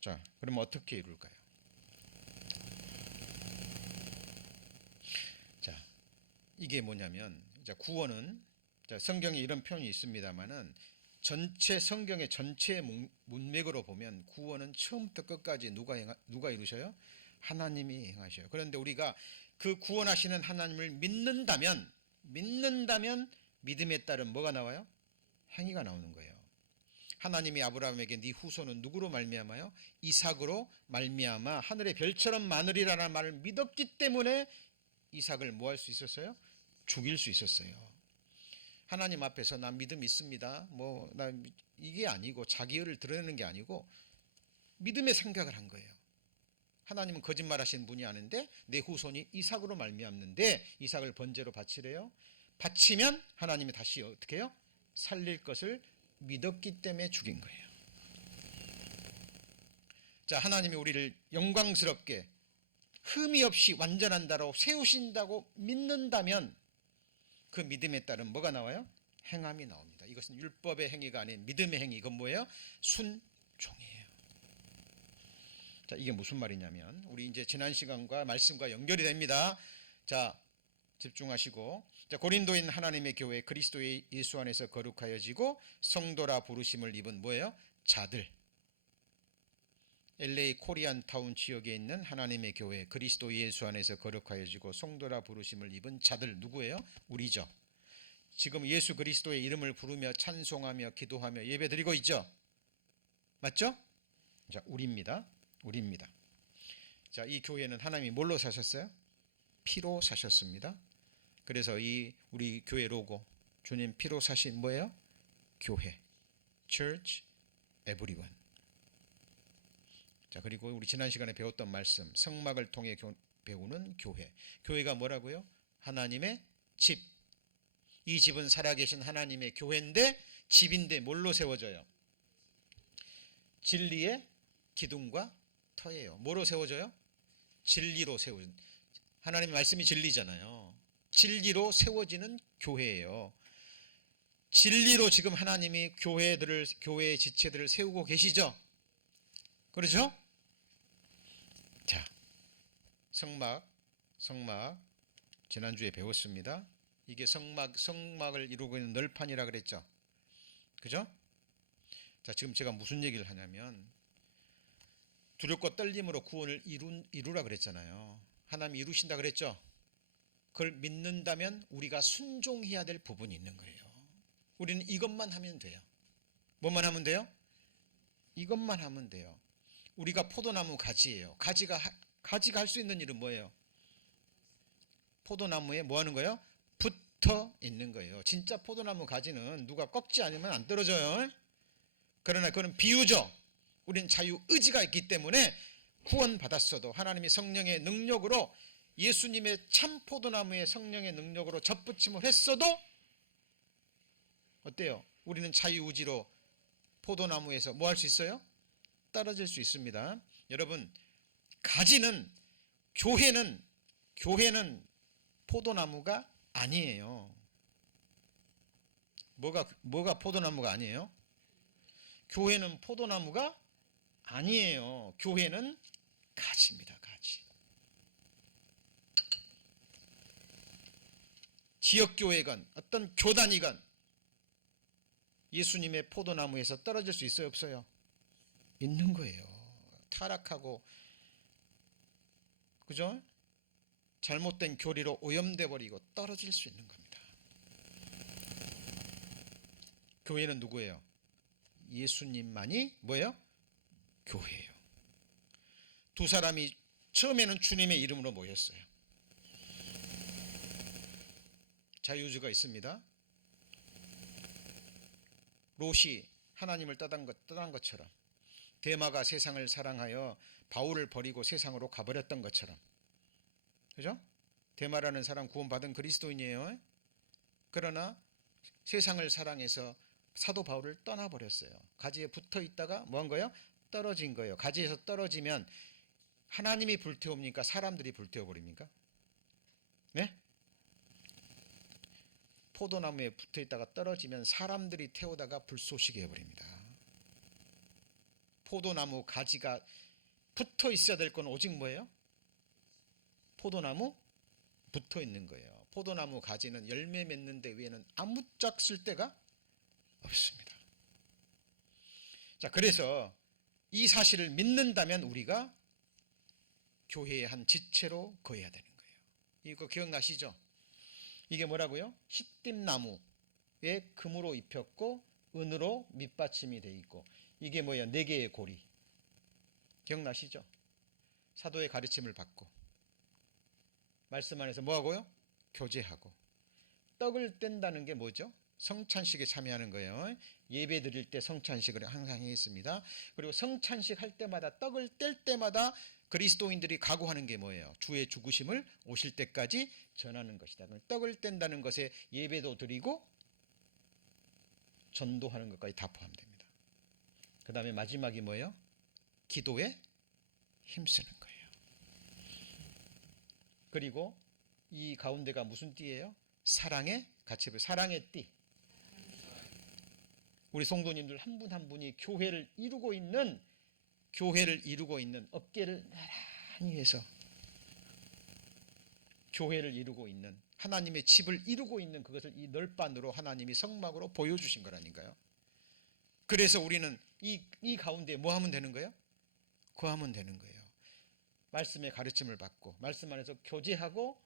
자, 그러면 어떻게 이룰까요? 자, 이게 뭐냐면, 자, 구원은, 자, 성경에 이런 표현이 있습니다만은 전체 성경의 전체 문맥으로 보면 구원은 처음부터 끝까지 누가 이루셔요? 하나님이 행하셔요. 그런데 우리가 그 구원하시는 하나님을 믿는다면 믿음에 따른 뭐가 나와요? 행위가 나오는 거예요. 하나님이 아브라함에게 네 후손은 누구로 말미암아요? 이삭으로 말미암아 하늘의 별처럼 많으리라는 말을 믿었기 때문에 이삭을 뭐 할 수 있었어요? 죽일 수 있었어요. 하나님 앞에서 나 믿음 있습니다. 나 이게 아니고 자기를 드러내는 게 아니고 믿음의 생각을 한 거예요. 하나님은 거짓말하시는 분이 아닌데 내 후손이 이삭으로 말미암는데 이삭을 번제로 바치래요. 바치면 하나님이 다시 어떻게 해요? 살릴 것을 믿었기 때문에 죽인 거예요. 자, 하나님이 우리를 영광스럽게 흠이 없이 완전한 자로 세우신다고 믿는다면 그 믿음에 따른 뭐가 나와요? 행함이 나옵니다. 이것은 율법의 행위가 아닌 믿음의 행위. 이건 뭐예요? 순종이에요. 자, 이게 무슨 말이냐면 우리 이제 지난 시간과 말씀과 연결이 됩니다. 자, 집중하시고, 자, 고린도인 하나님의 교회 그리스도 예수 안에서 거룩하여지고 성도라 부르심을 입은 뭐예요? 자들. LA 코리안타운 지역에 있는 하나님의 교회 그리스도 예수 안에서 거룩하여지고 성도라 부르심을 입은 자들 누구예요? 우리죠. 지금 예수 그리스도의 이름을 부르며 찬송하며 기도하며 예배드리고 있죠. 맞죠? 자, 우리입니다. 자, 이 교회는 하나님이 뭘로 사셨어요? 피로 사셨습니다. 그래서 이 우리 교회 로고, 주님 피로 사신 뭐예요? 교회, Church, Everyone. 자, 그리고 우리 지난 시간에 배웠던 말씀, 성막을 통해 배우는 교회. 교회가 뭐라고요? 하나님의 집. 이 집은 살아계신 하나님의 교회인데 집인데 뭘로 세워져요? 진리의 기둥과 터예요. 뭐로 세워져요? 진리로 세워진. 하나님의 말씀이 진리잖아요. 진리로 세워지는 교회예요. 진리로 지금 하나님이 교회의 지체들을 세우고 계시죠? 그렇죠? 자, 성막 지난주에 배웠습니다. 이게 성막을 이루고 있는 널판이라 그랬죠. 그죠? 자, 지금 제가 무슨 얘기를 하냐면 두렵고 떨림으로 구원을 이루라 그랬잖아요. 하나님이 이루신다 그랬죠. 그걸 믿는다면 우리가 순종해야 될 부분이 있는 거예요. 우리는 이것만 하면 돼요. 뭐만 하면 돼요? 이것만 하면 돼요. 우리가 포도나무 가지예요. 가지가 할 수 있는 일은 뭐예요? 포도나무에 뭐 하는 거예요? 붙어 있는 거예요. 진짜 포도나무 가지는 누가 꺾지 않으면 안 떨어져요. 그러나 그건 비유죠. 우리는 자유의지가 있기 때문에 구원받았어도 하나님이 성령의 능력으로 예수님의 참 포도나무의 성령의 능력으로 접붙임을 했어도 어때요? 우리는 자유의지로 포도나무에서 뭐 할 수 있어요? 떨어질 수 있습니다. 여러분, 가지는 교회는 포도나무가 아니에요. 뭐가 포도나무가 아니에요? 교회는 포도나무가 아니에요. 교회는 가지입니다. 가지. 지역교회건 어떤 교단이건 예수님의 포도나무에서 떨어질 수 있어요? 없어요? 있는 거예요. 타락하고, 그죠? 잘못된 교리로 오염돼 버리고 떨어질 수 있는 겁니다. 교회는 누구예요? 예수님만이 뭐예요? 교회예요. 두 사람이 처음에는 주님의 이름으로 모였어요. 자유주의가 있습니다. 롯이 하나님을 떠난 것처럼, 데마가 세상을 사랑하여 바울을 버리고 세상으로 가버렸던 것처럼, 그죠? 데마라는 사람 구원받은 그리스도인이에요. 그러나 세상을 사랑해서 사도 바울을 떠나버렸어요. 가지에 붙어 있다가 뭐 한 거예요? 떨어진 거예요. 가지에서 떨어지면 하나님이 불태웁니까? 사람들이 불태워버립니까? 네? 포도나무에 붙어 있다가 떨어지면 사람들이 태우다가 불쏘시게 해버립니다. 포도나무 가지가 붙어 있어야 될 건 오직 뭐예요? 포도나무 붙어 있는 거예요. 포도나무 가지는 열매 맺는 데 외에는 아무짝 쓸 데가 없습니다. 자, 그래서 이 사실을 믿는다면 우리가 교회의 한 지체로 거해야 되는 거예요. 이거 기억나시죠? 이게 뭐라고요? 시띠나무에 금으로 입혔고 은으로 밑받침이 돼 있고, 이게 뭐예요? 4개의 고리. 기억나시죠? 사도의 가르침을 받고 말씀 안에서 뭐하고요? 교제하고. 떡을 뗀다는 게 뭐죠? 성찬식에 참여하는 거예요. 예배 드릴 때 성찬식을 항상 했습니다. 그리고 성찬식 할 때마다, 떡을 뗄 때마다 그리스도인들이 각오하는 게 뭐예요? 주의 죽으심을 오실 때까지 전하는 것이다. 떡을 뗀다는 것에 예배도 드리고 전도하는 것까지 다 포함됩니다. 그 다음에 마지막이 뭐예요? 기도에 힘쓰는 거예요. 그리고 이 가운데가 무슨 띠예요? 사랑의, 같이 해봐요. 사랑의 띠. 우리 성도님들 한 분 한 분이 교회를 이루고 있는 업계를 나란히 해서 교회를 이루고 있는, 하나님의 집을 이루고 있는 그것을 이 널빤으로 하나님이 성막으로 보여주신 거라니까요. 그래서 우리는 이 가운데 뭐 하면 되는 거예요? 거하면 되는 거예요. 말씀의 가르침을 받고 말씀 안에서 교제하고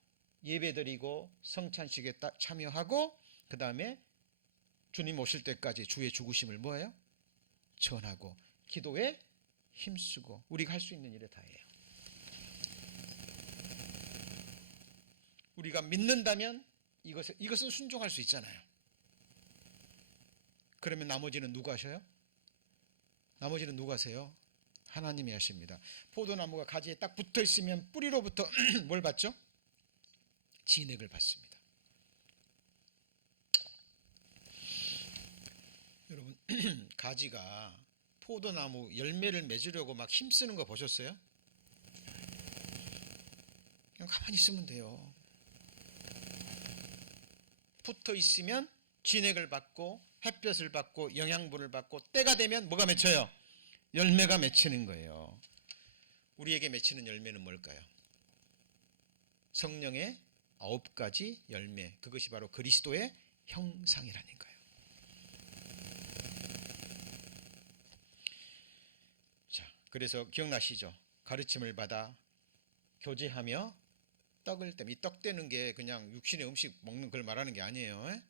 예배드리고 성찬식에 참여하고, 그 다음에 주님 오실 때까지 주의 죽으심을 뭐예요? 전하고 기도에 힘쓰고, 우리가 할 수 있는 일을 다 해요. 우리가 믿는다면 이것은 순종할 수 있잖아요. 그러면 나머지는 누가 하셔요? 나머지는 누가 하세요? 하나님이 하십니다. 포도나무가 가지에 딱 붙어 있으면 뿌리로부터 뭘 받죠? 진액을 받습니다. 여러분, 가지가 포도나무 열매를 맺으려고 막 힘쓰는 거 보셨어요? 그냥 가만히 있으면 돼요. 붙어 있으면 진액을 받고 햇볕을 받고 영양분을 받고, 때가 되면 뭐가 맺혀요? 열매가 맺히는 거예요. 우리에게 맺히는 열매는 뭘까요? 성령의 9가지 열매, 그것이 바로 그리스도의 형상이라는 거예요. 자, 그래서 기억나시죠? 가르침을 받아 교제하며 떡을 떼면, 이 떡 떼는 게 그냥 육신의 음식 먹는 걸 말하는 게 아니에요.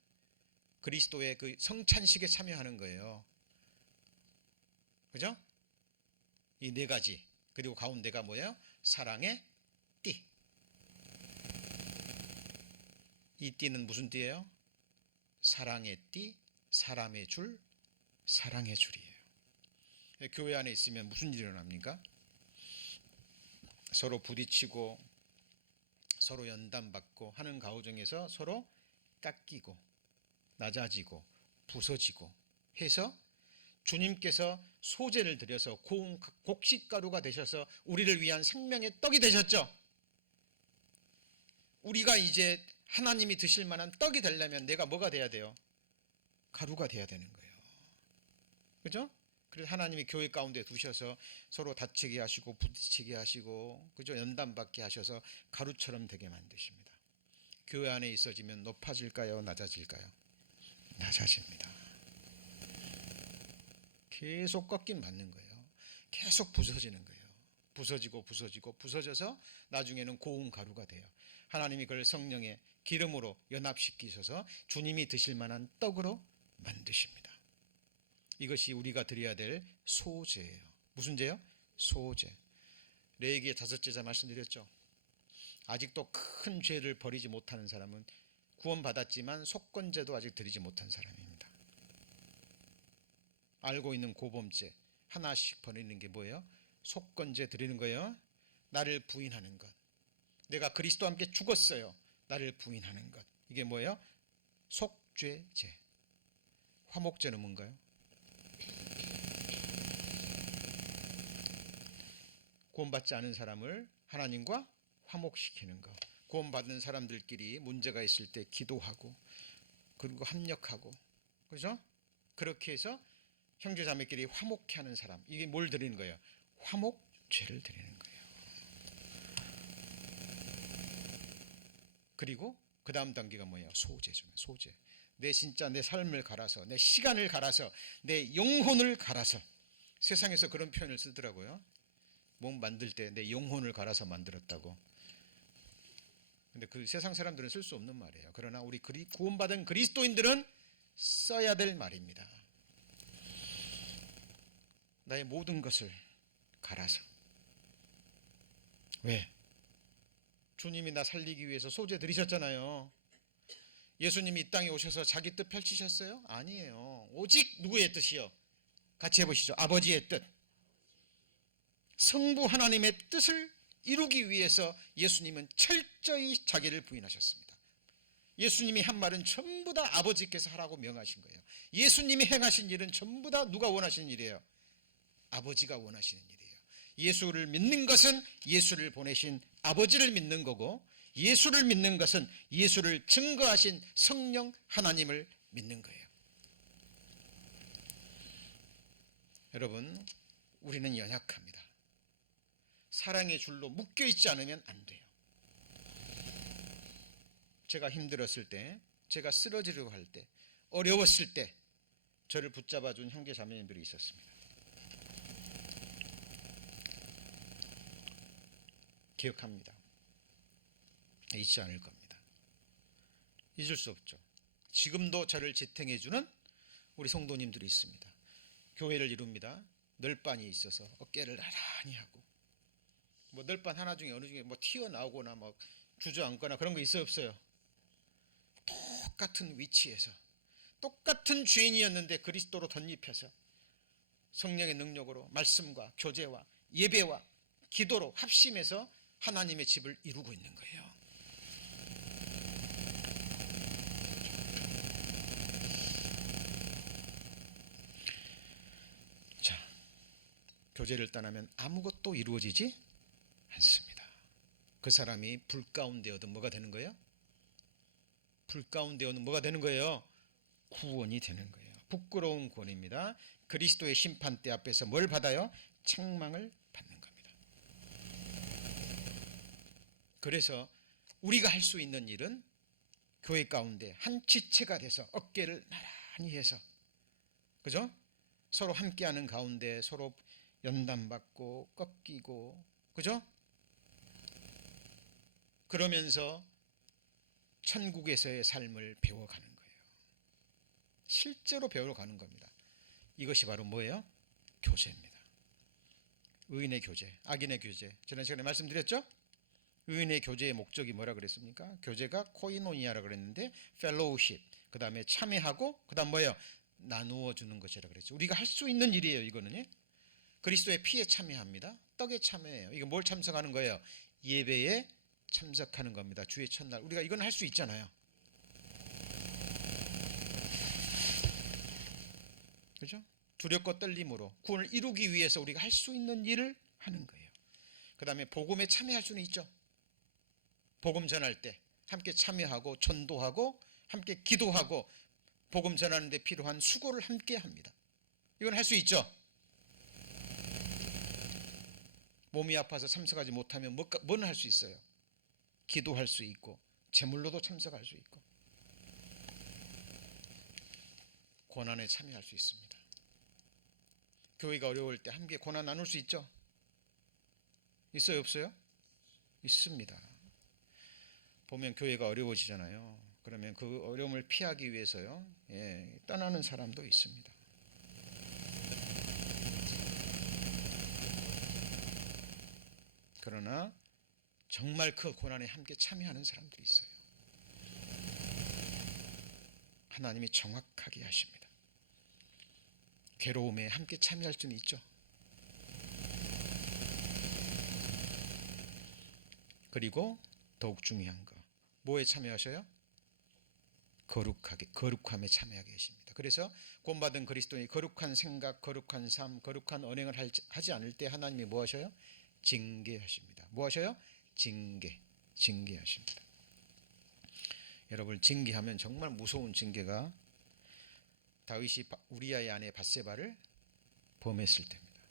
그리스도의 그 성찬식에 참여하는 거예요. 그죠? 이 4가지. 그리고 가운데가 뭐예요? 사랑의 띠. 이 띠는 무슨 띠예요? 사랑의 띠, 사람의 줄, 사랑의 줄이에요. 교회 안에 있으면 무슨 일이 일어납니까? 서로 부딪히고 서로 연단받고 하는 가운데서 서로 깎이고 낮아지고 부서지고 해서 주님께서 소재를 들여서 고운 곡식가루가 되셔서 우리를 위한 생명의 떡이 되셨죠. 우리가 이제 하나님이 드실 만한 떡이 되려면 내가 뭐가 돼야 돼요? 가루가 돼야 되는 거예요. 그죠? 그래서 하나님이 교회 가운데 두셔서 서로 다치게 하시고 부딪히게 하시고, 그죠? 연단받게 하셔서 가루처럼 되게 만드십니다. 교회 안에 있어지면 높아질까요? 낮아질까요? 낮아집니다. 계속 꺾임 받는 거예요. 계속 부서지는 거예요. 부서지고 부서지고 부서져서 나중에는 고운 가루가 돼요. 하나님이 그걸 성령의 기름으로 연합시키셔서 주님이 드실 만한 떡으로 만드십니다. 이것이 우리가 드려야 될 소제예요. 무슨 제요? 소제. 레위기의 5째 자 말씀드렸죠. 아직도 큰 죄를 버리지 못하는 사람은 구원받았지만 속건제도 아직 드리지 못한 사람입니다. 알고 있는 고범죄 하나씩 버리는 게 뭐예요? 속건제 드리는 거예요. 나를 부인하는 것. 내가 그리스도와 함께 죽었어요. 나를 부인하는 것. 이게 뭐예요? 속죄제. 화목제는 뭔가요? 구원받지 않은 사람을 하나님과 화목시키는 것. 구원받는 사람들끼리 문제가 있을 때 기도하고 그리고 합력하고, 그죠? 그렇게 해서 형제자매끼리 화목케 하는 사람. 이게 뭘 드리는 거예요? 화목죄를 드리는 거예요. 그리고 그 다음 단계가 뭐예요? 소제죠. 소제. 내 진짜 내 삶을 갈아서, 내 시간을 갈아서, 내 영혼을 갈아서. 세상에서 그런 표현을 쓰더라고요. 몸 만들 때 내 영혼을 갈아서 만들었다고. 근데 그 세상 사람들은 쓸 수 없는 말이에요. 그러나 우리 구원받은 그리스도인들은 써야 될 말입니다. 나의 모든 것을 갈아서. 왜? 주님이 나 살리기 위해서 소재 들이셨잖아요. 예수님이 이 땅에 오셔서 자기 뜻 펼치셨어요? 아니에요. 오직 누구의 뜻이요? 같이 해보시죠. 아버지의 뜻. 성부 하나님의 뜻을 이루기 위해서 예수님은 철저히 자기를 부인하셨습니다. 예수님이 한 말은 전부 다 아버지께서 하라고 명하신 거예요. 예수님이 행하신 일은 전부 다 누가 원하시는 일이에요? 아버지가 원하시는 일이에요. 예수를 믿는 것은 예수를 보내신 아버지를 믿는 거고, 예수를 믿는 것은 예수를 증거하신 성령 하나님을 믿는 거예요. 여러분, 우리는 연약합니다. 사랑의 줄로 묶여있지 않으면 안 돼요. 제가 힘들었을 때, 제가 쓰러지려고 할 때, 어려웠을 때 저를 붙잡아준 형제 자매님들이 있었습니다. 기억합니다. 잊지 않을 겁니다. 잊을 수 없죠. 지금도 저를 지탱해주는 우리 성도님들이 있습니다. 교회를 이룹니다. 널빤이 있어서 어깨를 나란히 하고, 뭐 널빤 하나 중에 어느 중에 뭐 튀어나오거나 뭐 주저앉거나 그런 거 있어요, 없어요? 똑같은 위치에서 똑같은 죄인이었는데 그리스도로 덧입혀서 성령의 능력으로 말씀과 교제와 예배와 기도로 합심해서 하나님의 집을 이루고 있는 거예요. 자, 교제를 떠나면 아무것도 이루어지지 않습니다. 그 사람이 불 가운데여도 뭐가 되는 거예요? 불 가운데여도 뭐가 되는 거예요? 구원이 되는 거예요. 부끄러운 구원입니다. 그리스도의 심판대 앞에서 뭘 받아요? 책망을 받는 겁니다. 그래서 우리가 할 수 있는 일은 교회 가운데 한 지체가 돼서 어깨를 나란히 해서, 그죠? 서로 함께하는 가운데 서로 연단받고 꺾이고, 그죠? 그러면서 천국에서의 삶을 배워가는 거예요. 실제로 배워가는 겁니다. 이것이 바로 뭐예요? 교제입니다. 의인의 교제, 악인의 교제. 지난 시간에 말씀드렸죠? 의인의 교제의 목적이 뭐라 그랬습니까? 교제가 코이노니아라 그랬는데 펠로우십, 그 다음에 참여하고, 그 다음 뭐예요? 나누어 주는 것이라 그랬죠. 우리가 할 수 있는 일이에요. 이거는 그리스도의 피에 참여합니다. 떡에 참여해요. 이거 뭘 참석하는 거예요? 예배에 참석하는 겁니다. 주의 첫날 우리가 이건 할 수 있잖아요. 그렇죠? 두렵고 떨림으로 구원을 이루기 위해서 우리가 할 수 있는 일을 하는 거예요. 그 다음에 복음에 참여할 수는 있죠. 복음 전할 때 함께 참여하고 전도하고 함께 기도하고 복음 전하는 데 필요한 수고를 함께 합니다. 이건 할 수 있죠. 몸이 아파서 참석하지 못하면 뭐는 할 수 있어요? 기도할 수 있고 제물로도 참석할 수 있고 고난에 참여할 수 있습니다. 교회가 어려울 때 함께 고난 나눌 수 있죠? 있어요, 없어요? 있습니다. 보면 교회가 어려워지잖아요. 그러면 그 어려움을 피하기 위해서요, 떠나는 사람도 있습니다. 그러나 정말 그 고난에 함께 참여하는 사람들이 있어요. 하나님이 정확하게 하십니다. 괴로움에 함께 참여할 수는 있죠. 그리고 더욱 중요한 거, 뭐에 참여하셔요? 거룩함에 참여하게 계십니다. 그래서 구원받은 그리스도인이 거룩한 생각, 거룩한 삶, 거룩한 언행을 하지 않을 때 하나님이 뭐 하셔요? 징계하십니다. 뭐 하셔요? 징계하십니다. 여러분, 징계하면 정말 무서운 징계가 다윗이 우리아의 아내 밧세바를 범했을 때입니다.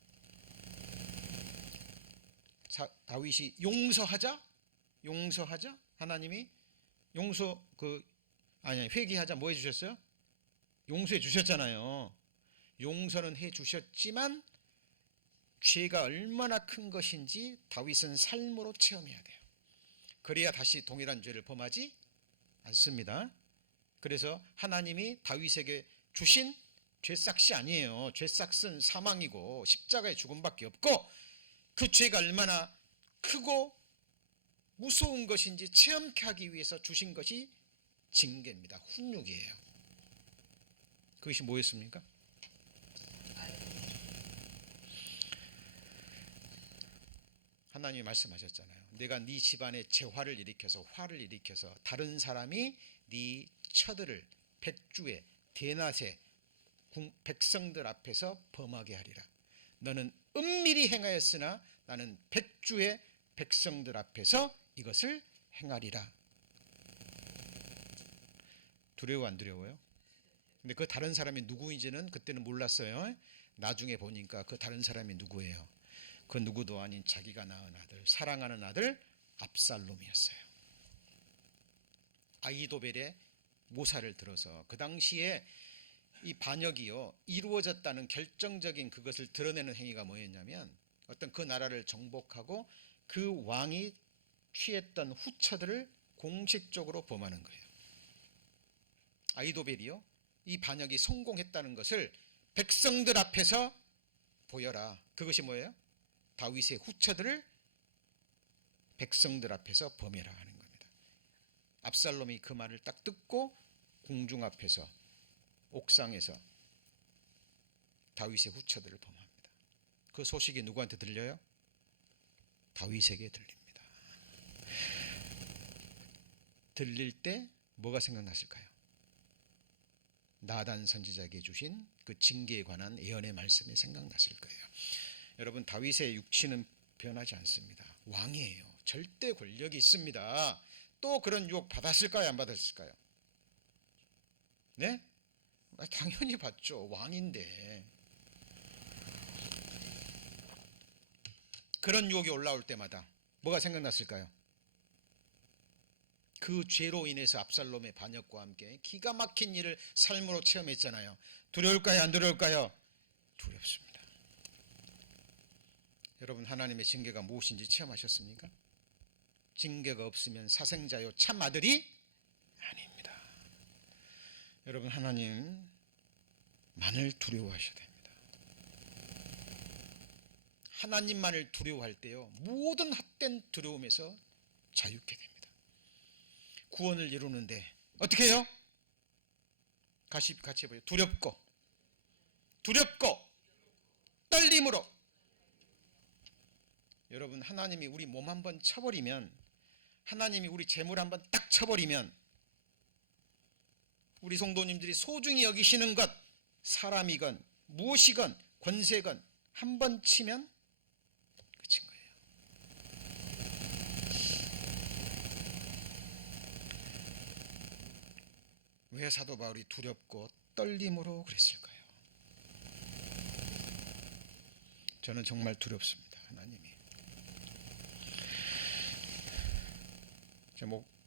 다윗이 용서하자 하나님이 회개하자 뭐 해주셨어요? 용서해 주셨잖아요. 용서는 해 주셨지만 죄가 얼마나 큰 것인지 다윗은 삶으로 체험해야 돼요. 그래야 다시 동일한 죄를 범하지 않습니다. 그래서 하나님이 다윗에게 주신 죄싹이 아니에요. 죄싹은 사망이고 십자가의 죽음밖에 없고 그 죄가 얼마나 크고 무서운 것인지 체험케 하기 위해서 주신 것이 징계입니다. 훈육이에요. 그것이 뭐였습니까? 하나님이 말씀하셨잖아요. 내가 네 집안에 재화를 일으켜서 화를 일으켜서 다른 사람이 네 처들을 백주에 대낮에 백성들 앞에서 범하게 하리라. 너는 은밀히 행하였으나 나는 백주의 백성들 앞에서 이것을 행하리라. 두려워 안 두려워요? 근데 그 다른 사람이 누구인지는 그때는 몰랐어요. 나중에 보니까 그 다른 사람이 누구예요? 그 누구도 아닌 자기가 낳은 아들, 사랑하는 아들 압살롬이었어요. 아히도벨의 모사를 들어서 그 당시에 이 반역이요 이루어졌다는 결정적인 그것을 드러내는 행위가 뭐였냐면 어떤 그 나라를 정복하고 그 왕이 취했던 후처들을 공식적으로 범하는 거예요. 아히도벨이요 이 반역이 성공했다는 것을 백성들 앞에서 보여라. 그것이 뭐예요? 다윗의 후처들을 백성들 앞에서 범해라 하는 겁니다. 압살롬이 그 말을 딱 듣고 궁중 앞에서 옥상에서 다윗의 후처들을 범합니다. 그 소식이 누구한테 들려요? 다윗에게 들립니다. 들릴 때 뭐가 생각났을까요? 나단 선지자에게 주신 그 징계에 관한 예언의 말씀이 생각났을 거예요. 여러분, 다윗의 육신은 변하지 않습니다. 왕이에요. 절대 권력이 있습니다. 또 그런 유혹 받았을까요? 안 받았을까요? 네? 당연히 받죠. 왕인데. 그런 유혹이 올라올 때마다 뭐가 생각났을까요? 그 죄로 인해서 압살롬의 반역과 함께 기가 막힌 일을 삶으로 체험했잖아요. 두려울까요? 안 두려울까요? 두렵습니다. 여러분, 하나님의 징계가 무엇인지 체험하셨습니까? 징계가 없으면 사생자요 참 아들이 아닙니다. 여러분, 하나님만을 두려워하셔야 됩니다. 하나님만을 두려워할 때요 모든 헛된 두려움에서 자유케 됩니다. 구원을 이루는데 어떻게 해요? 같이 해봐요. 두렵고 떨림으로. 여러분, 하나님이 우리 몸 한번 쳐버리면, 하나님이 우리 재물 한번 딱 쳐버리면, 우리 성도님들이 소중히 여기시는 것, 사람이건 무엇이건 권세건 한번 치면 끝인 거예요. 왜 사도 바울이 두렵고 떨림으로 그랬을까요? 저는 정말 두렵습니다. 하나님이.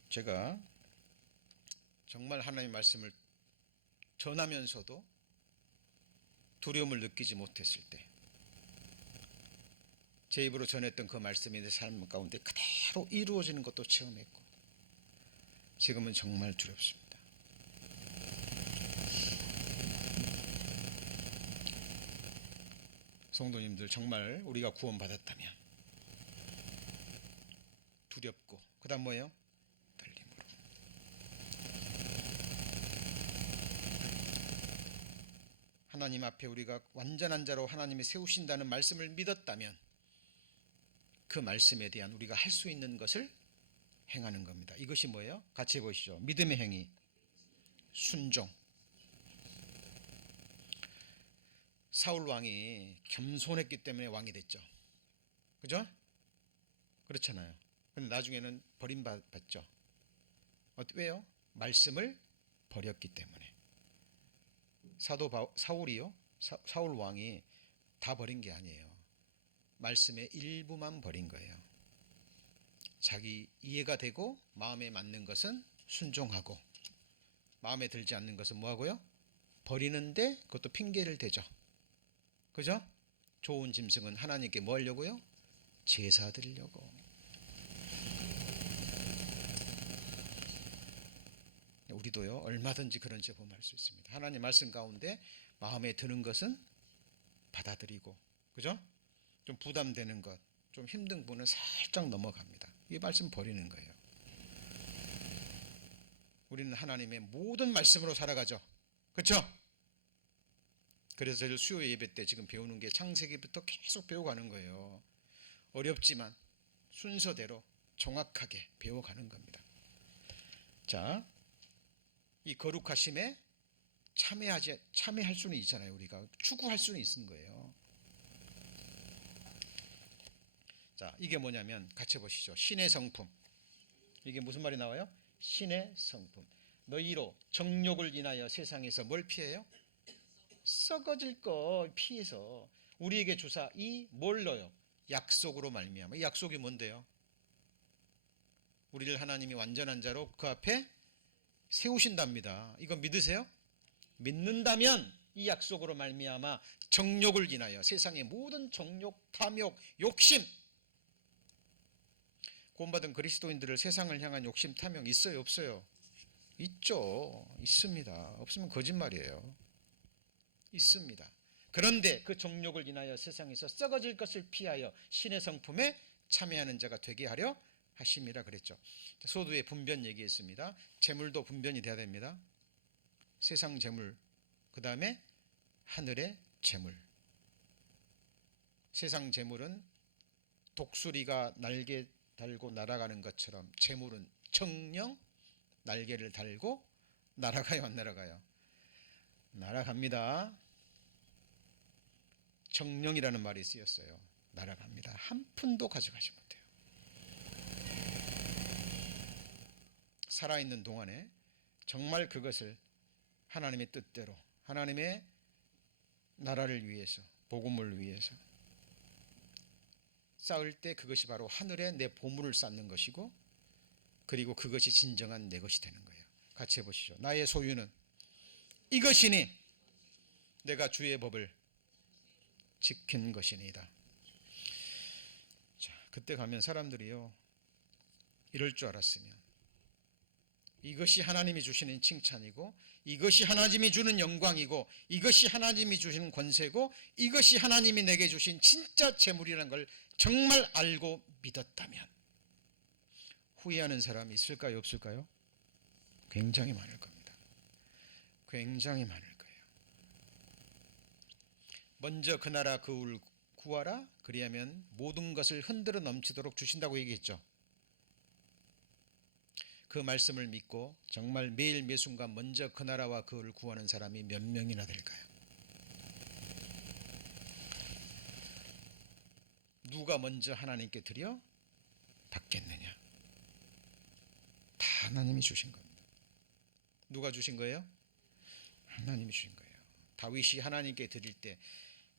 제가 정말 하나님의 말씀을 전하면서도 두려움을 느끼지 못했을 때, 제 입으로 전했던 그 말씀이 내 삶 가운데 그대로 이루어지는 것도 체험했고, 지금은 정말 두렵습니다. 성도님들, 정말 우리가 구원받았다면 두렵고, 그 다음 뭐예요? 떨림으로. 하나님 앞에 우리가 완전한 자로 하나님이 세우신다는 말씀을 믿었다면 그 말씀에 대한 우리가 할 수 있는 것을 행하는 겁니다. 이것이 뭐예요? 같이 해보시죠. 믿음의 행위, 순종. 사울 왕이 겸손했기 때문에 왕이 됐죠. 그죠? 그렇잖아요. 근데 나중에는 버림받았죠. 왜요? 말씀을 버렸기 때문에. 사울 왕이 다 버린 게 아니에요. 말씀의 일부만 버린 거예요. 자기 이해가 되고 마음에 맞는 것은 순종하고, 마음에 들지 않는 것은 뭐하고요? 버리는데 그것도 핑계를 대죠. 그죠? 좋은 짐승은 하나님께 뭐 하려고요? 제사 드리려고. 우리도요, 얼마든지 그런 제품할 수 있습니다. 하나님 말씀 가운데 마음에 드는 것은 받아들이고, 그죠? 좀 부담되는 것, 좀 힘든 부분은 살짝 넘어갑니다. 이 말씀 버리는 거예요. 우리는 하나님의 모든 말씀으로 살아가죠. 그렇죠? 그래서 저희 수요 예배 때 지금 배우는 게 창세기부터 계속 배워가는 거예요. 어렵지만 순서대로 정확하게 배워가는 겁니다. 자, 이 거룩하심에 참여할 수는 있잖아요. 우리가 추구할 수는 있는 거예요. 자, 이게 뭐냐면 같이 보시죠. 신의 성품. 이게 무슨 말이 나와요? 신의 성품. 너희로 정욕을 인하여 세상에서 뭘 피해요? 썩어질 거 피해서 우리에게 주사 이 뭘로요? 약속으로 말미암아. 이 약속이 뭔데요? 우리를 하나님이 완전한 자로 그 앞에 세우신답니다. 이거 믿으세요? 믿는다면 이 약속으로 말미암아 정욕을 인하여 세상의 모든 정욕, 탐욕, 욕심, 구원받은 그리스도인들을 세상을 향한 욕심, 탐욕 있어요? 없어요? 있죠. 있습니다. 없으면 거짓말이에요. 있습니다. 그런데 그 정욕을 인하여 세상에서 썩어질 것을 피하여 신의 성품에 참여하는 자가 되게 하려 하심이라 그랬죠. 소두의 분변 얘기했습니다. 재물도 분변이 돼야 됩니다. 세상 재물, 그 다음에 하늘의 재물. 세상 재물은 독수리가 날개 달고 날아가는 것처럼 재물은 정령 날개를 달고 날아가요, 안 날아가요? 날아갑니다. 정령이라는 말이 쓰였어요. 날아갑니다. 한 푼도 가져가지 못해요. 살아있는 동안에 정말 그것을 하나님의 뜻대로, 하나님의 나라를 위해서, 복음을 위해서 쌓을 때 그것이 바로 하늘에 내 보물을 쌓는 것이고, 그리고 그것이 진정한 내 것이 되는 거예요. 같이 해보시죠. 나의 소유는 이것이니 내가 주의 법을 지킨 것이니이다. 자, 그때 가면 사람들이요, 이럴 줄 알았으면, 이것이 하나님이 주시는 칭찬이고, 이것이 하나님이 주는 영광이고, 이것이 하나님이 주시는 권세고, 이것이 하나님이 내게 주신 진짜 재물이라는 걸 정말 알고 믿었다면, 후회하는 사람이 있을까요, 없을까요? 굉장히 많을 겁니다. 굉장히 많을 거예요. 먼저 그 나라 그 을 구하라, 그리하면 모든 것을 흔들어 넘치도록 주신다고 얘기했죠. 그 말씀을 믿고 정말 매일 매순간 먼저 그 나라와 그 을을 구하는 사람이 몇 명이나 될까요? 누가 먼저 하나님께 드려 받겠느냐? 다 하나님이 주신 겁니다. 누가 주신 거예요? 하나님이 주신 거예요. 다윗이 하나님께 드릴 때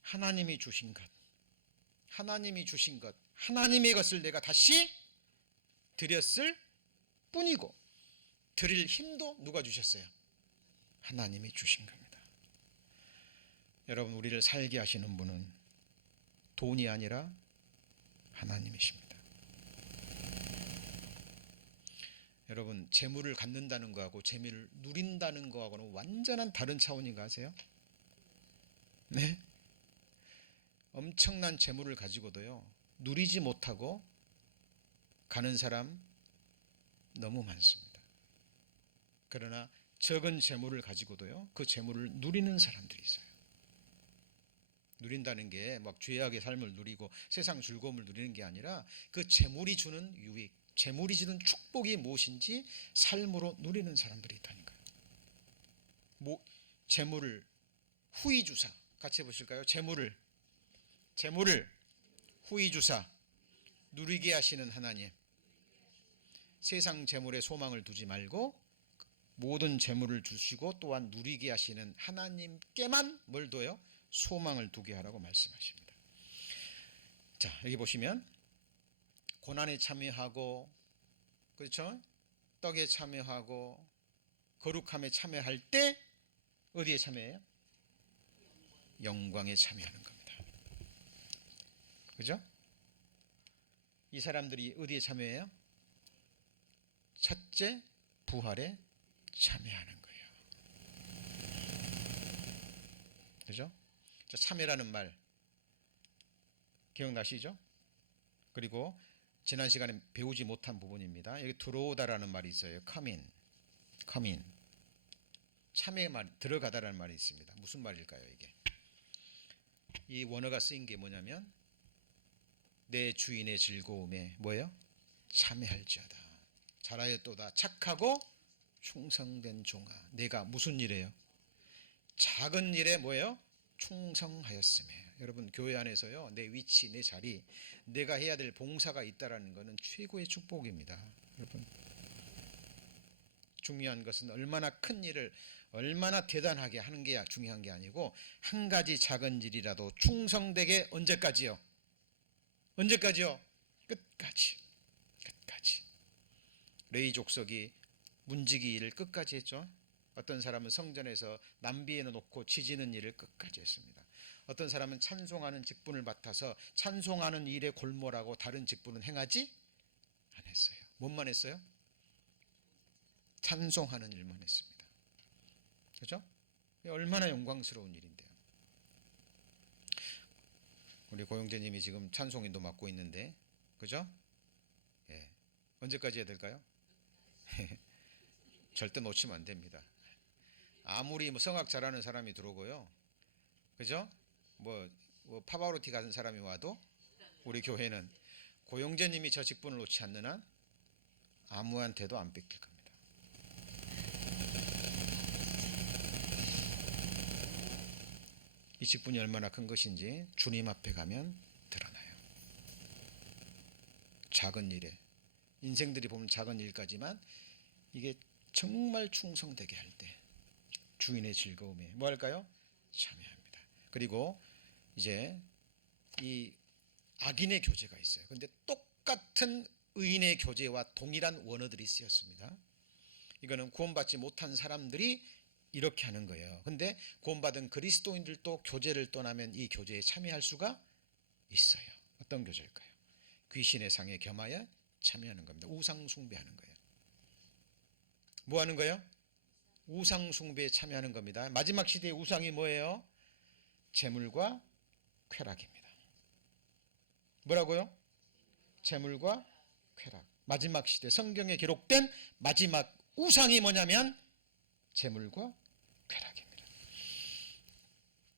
하나님이 주신 것, 하나님이 주신 것, 하나님의 것을 내가 다시 드렸을 뿐이고, 드릴 힘도 누가 주셨어요? 하나님이 주신 겁니다. 여러분, 우리를 살게 하시는 분은 돈이 아니라 하나님이십니다. 여러분, 재물을 갖는다는 거하고 재물을 누린다는 거하고는 완전한 다른 차원인 거 아세요? 네? 엄청난 재물을 가지고도요, 누리지 못하고 가는 사람 너무 많습니다. 그러나 적은 재물을 가지고도요, 그 재물을 누리는 사람들이 있어요. 누린다는 게 막 죄악의 삶을 누리고 세상 즐거움을 누리는 게 아니라 그 재물이 주는 유익, 재물이 주는 축복이 무엇인지 삶으로 누리는 사람들이 있다니까요. 재물을 후히 주사, 같이 해보실까요? 재물을 후히 주사 누리게 하시는 하나님. 세상 재물에 소망을 두지 말고 모든 재물을 주시고 또한 누리게 하시는 하나님께만 뭘 둬요? 소망을 두게 하라고 말씀하십니다. 자, 여기 보시면 고난에 참여하고, 그렇죠? 떡에 참여하고 거룩함에 참여할 때 어디에 참여해요? 영광에 참여하는 겁니다. 그죠? 이 사람들이 어디에 참여해요? 첫째, 부활에 참여하는 거예요. 그죠? 자, 참여라는 말 기억나시죠? 그리고 지난 시간에 배우지 못한 부분입니다. 여기 들어오다라는 말이 있어요. come in. 참여의 말, 들어가다라는 말이 있습니다. 무슨 말일까요, 이게? 이 원어가 쓰인 게 뭐냐면 내 주인의 즐거움에 뭐예요? 참여할지어다. 잘하였도다. 착하고 충성된 종아. 내가 무슨 일이에요? 작은 일에 뭐예요? 충성하였으며. 여러분, 교회 안에서요, 내 위치, 내 자리, 내가 해야 될 봉사가 있다라는 것은 최고의 축복입니다. 여러분, 중요한 것은 얼마나 큰 일을 얼마나 대단하게 하는 게 중요한 게 아니고, 한 가지 작은 일이라도 충성되게 언제까지요? 언제까지요? 끝까지. 레위 족속이 문지기 일을 끝까지 했죠. 어떤 사람은 성전에서 남비에 놓고 지지는 일을 끝까지 했습니다. 어떤 사람은 찬송하는 직분을 맡아서 찬송하는 일에 골몰하고 다른 직분은 행하지 안 했어요. 뭔만 했어요? 찬송하는 일만 했습니다. 그렇죠? 얼마나 영광스러운 일인데요. 우리 고영재님이 지금 찬송인도 맡고 있는데, 그죠? 예. 언제까지 해야 될까요? 절대 놓치면 안 됩니다. 아무리 성악 잘하는 사람이 들어오고요, 그죠? 뭐 파바로티 같은 사람이 와도 우리 교회는 고영재님이 저 직분을 놓지 않는 한 아무한테도 안 뺏길 겁니다. 이 직분이 얼마나 큰 것인지 주님 앞에 가면 드러나요. 작은 일에, 인생들이 보면 작은 일까지만 이게 정말 충성되게 할 때 주인의 즐거움에 뭐 할까요? 참여합니다. 그리고 이제 이 악인의 교제가 있어요. 그런데 똑같은 의인의 교제와 동일한 원어들이 쓰였습니다. 이거는 구원받지 못한 사람들이 이렇게 하는 거예요. 근데 구원받은 그리스도인들도 교제를 떠나면 이 교제에 참여할 수가 있어요. 어떤 교제일까요? 귀신의 상에 겸하여 참여하는 겁니다. 우상 숭배하는 거예요. 뭐 하는 거예요? 우상 숭배에 참여하는 겁니다. 마지막 시대의 우상이 뭐예요? 재물과 쾌락입니다. 뭐라고요? 재물과 쾌락. 마지막 시대 성경에 기록된 마지막 우상이 뭐냐면 재물과 쾌락입니다.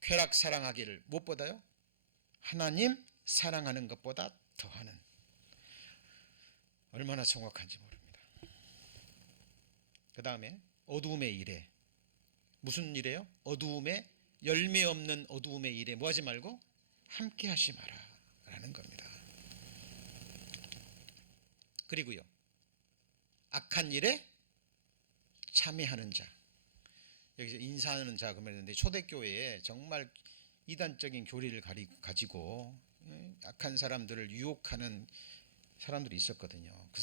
쾌락 사랑하기를 무엇보다요? 하나님 사랑하는 것보다 더하는. 얼마나 정확한지 모릅니다. 그 다음에 어두움의 일에, 무슨 일이에요? 어두움에, 열매 없는 어두움의 일에 뭐 하지 말고 함께 하지 마라 라는 겁니다. 그리고요, 악한 일에 참여하는 자, 여기서 인사하는 자 그러는데, 초대교회에 정말 이단적인 교리를 가지고 악한 사람들을 유혹하는 사람들이 있었거든요. 그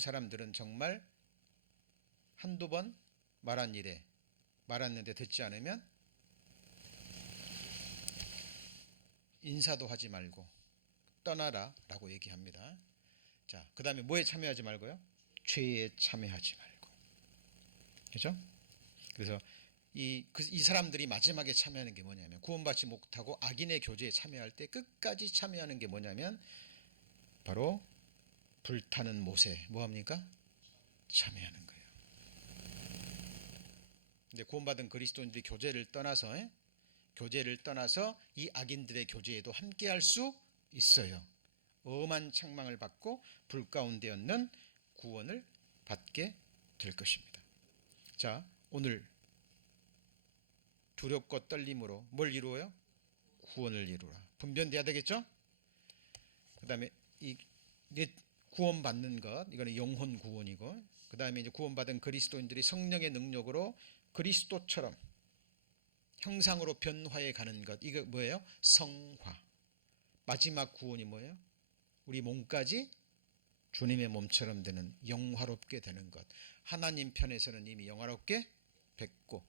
사람들은 정말 한두 번 말았는데 듣지 않으면 인사도 하지 말고 떠나라 라고 얘기합니다. 자, 그 다음에 뭐에 참여하지 말고요? 죄에 참여하지 말고. 그죠? 그래서 이 사람들이 마지막에 참여하는 게 뭐냐면, 구원받지 못하고 악인의 교제에 참여할 때 끝까지 참여하는 게 뭐냐면 바로 불타는 못에 뭐합니까? 참여하는 거예요. 근데 구원받은 그리스도인들이 교제를 떠나서 이 악인들의 교제에도 함께할 수 있어요. 엄한 책망을 받고 불 가운데 얹는 구원을 받게 될 것입니다. 자, 오늘 두렵고 떨림으로 뭘 이루어요? 구원을 이루라. 분별돼야 되겠죠? 그 다음에 이 구원받는 것, 이거는 영혼 구원이고, 그 다음에 이제 구원받은 그리스도인들이 성령의 능력으로 그리스도처럼 형상으로 변화해 가는 것, 이거 뭐예요? 성화. 마지막 구원이 뭐예요? 우리 몸까지 주님의 몸처럼 되는, 영화롭게 되는 것. 하나님 편에서는 이미 영화롭게 뵙고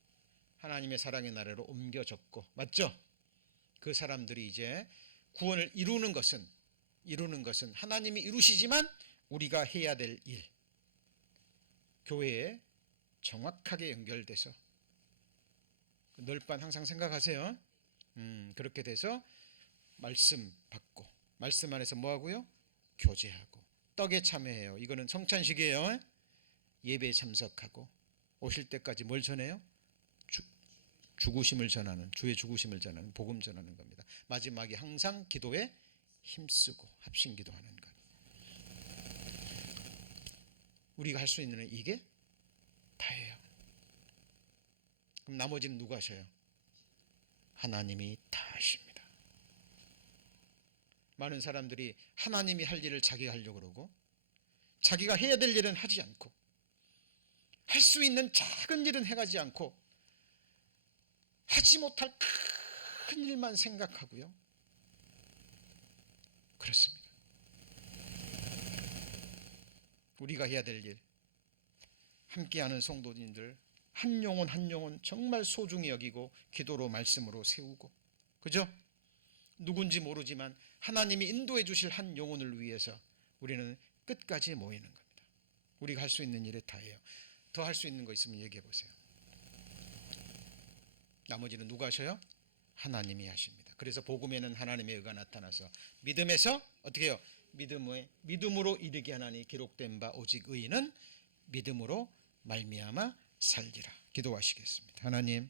하나님의 사랑의 나라로 옮겨졌고, 맞죠? 그 사람들이 이제 구원을 이루는 것은 하나님이 이루시지만 우리가 해야 될 일, 교회에 정확하게 연결돼서, 널빤 항상 생각하세요. 그렇게 돼서 말씀 받고, 말씀 안에서 뭐 하고요? 교제하고, 떡에 참여해요. 이거는 성찬식이에요. 예배에 참석하고, 오실 때까지 뭘 전해요? 죽으심을 전하는, 주의 죽으심을 전하는, 복음 전하는 겁니다. 마지막에 항상 기도에 힘쓰고 합심 기도하는 것. 우리가 할 수 있는 이게 다예요. 그럼 나머지는 누가 하셔요? 하나님이 다 하십니다. 많은 사람들이 하나님이 할 일을 자기가 하려고 그러고, 자기가 해야 될 일은 하지 않고, 할 수 있는 작은 일은 해가지 않고, 하지 못할 큰 일만 생각하고요. 그렇습니다. 우리가 해야 될 일, 함께하는 성도님들 한 영혼 한 영혼 정말 소중히 여기고 기도로 말씀으로 세우고, 그죠? 누군지 모르지만 하나님이 인도해 주실 한 영혼을 위해서 우리는 끝까지 모이는 겁니다. 우리가 할 수 있는 일이 다예요. 더 할 수 있는 거 있으면 얘기해 보세요. 나머지는 누가 하셔요? 하나님이 하십니다. 그래서 복음에는 하나님의 의가 나타나서 믿음에서 어떻게 해요? 믿음으로 이르게 하나니 기록된 바 오직 의인은 믿음으로 말미암아 살리라. 기도하시겠습니다. 하나님,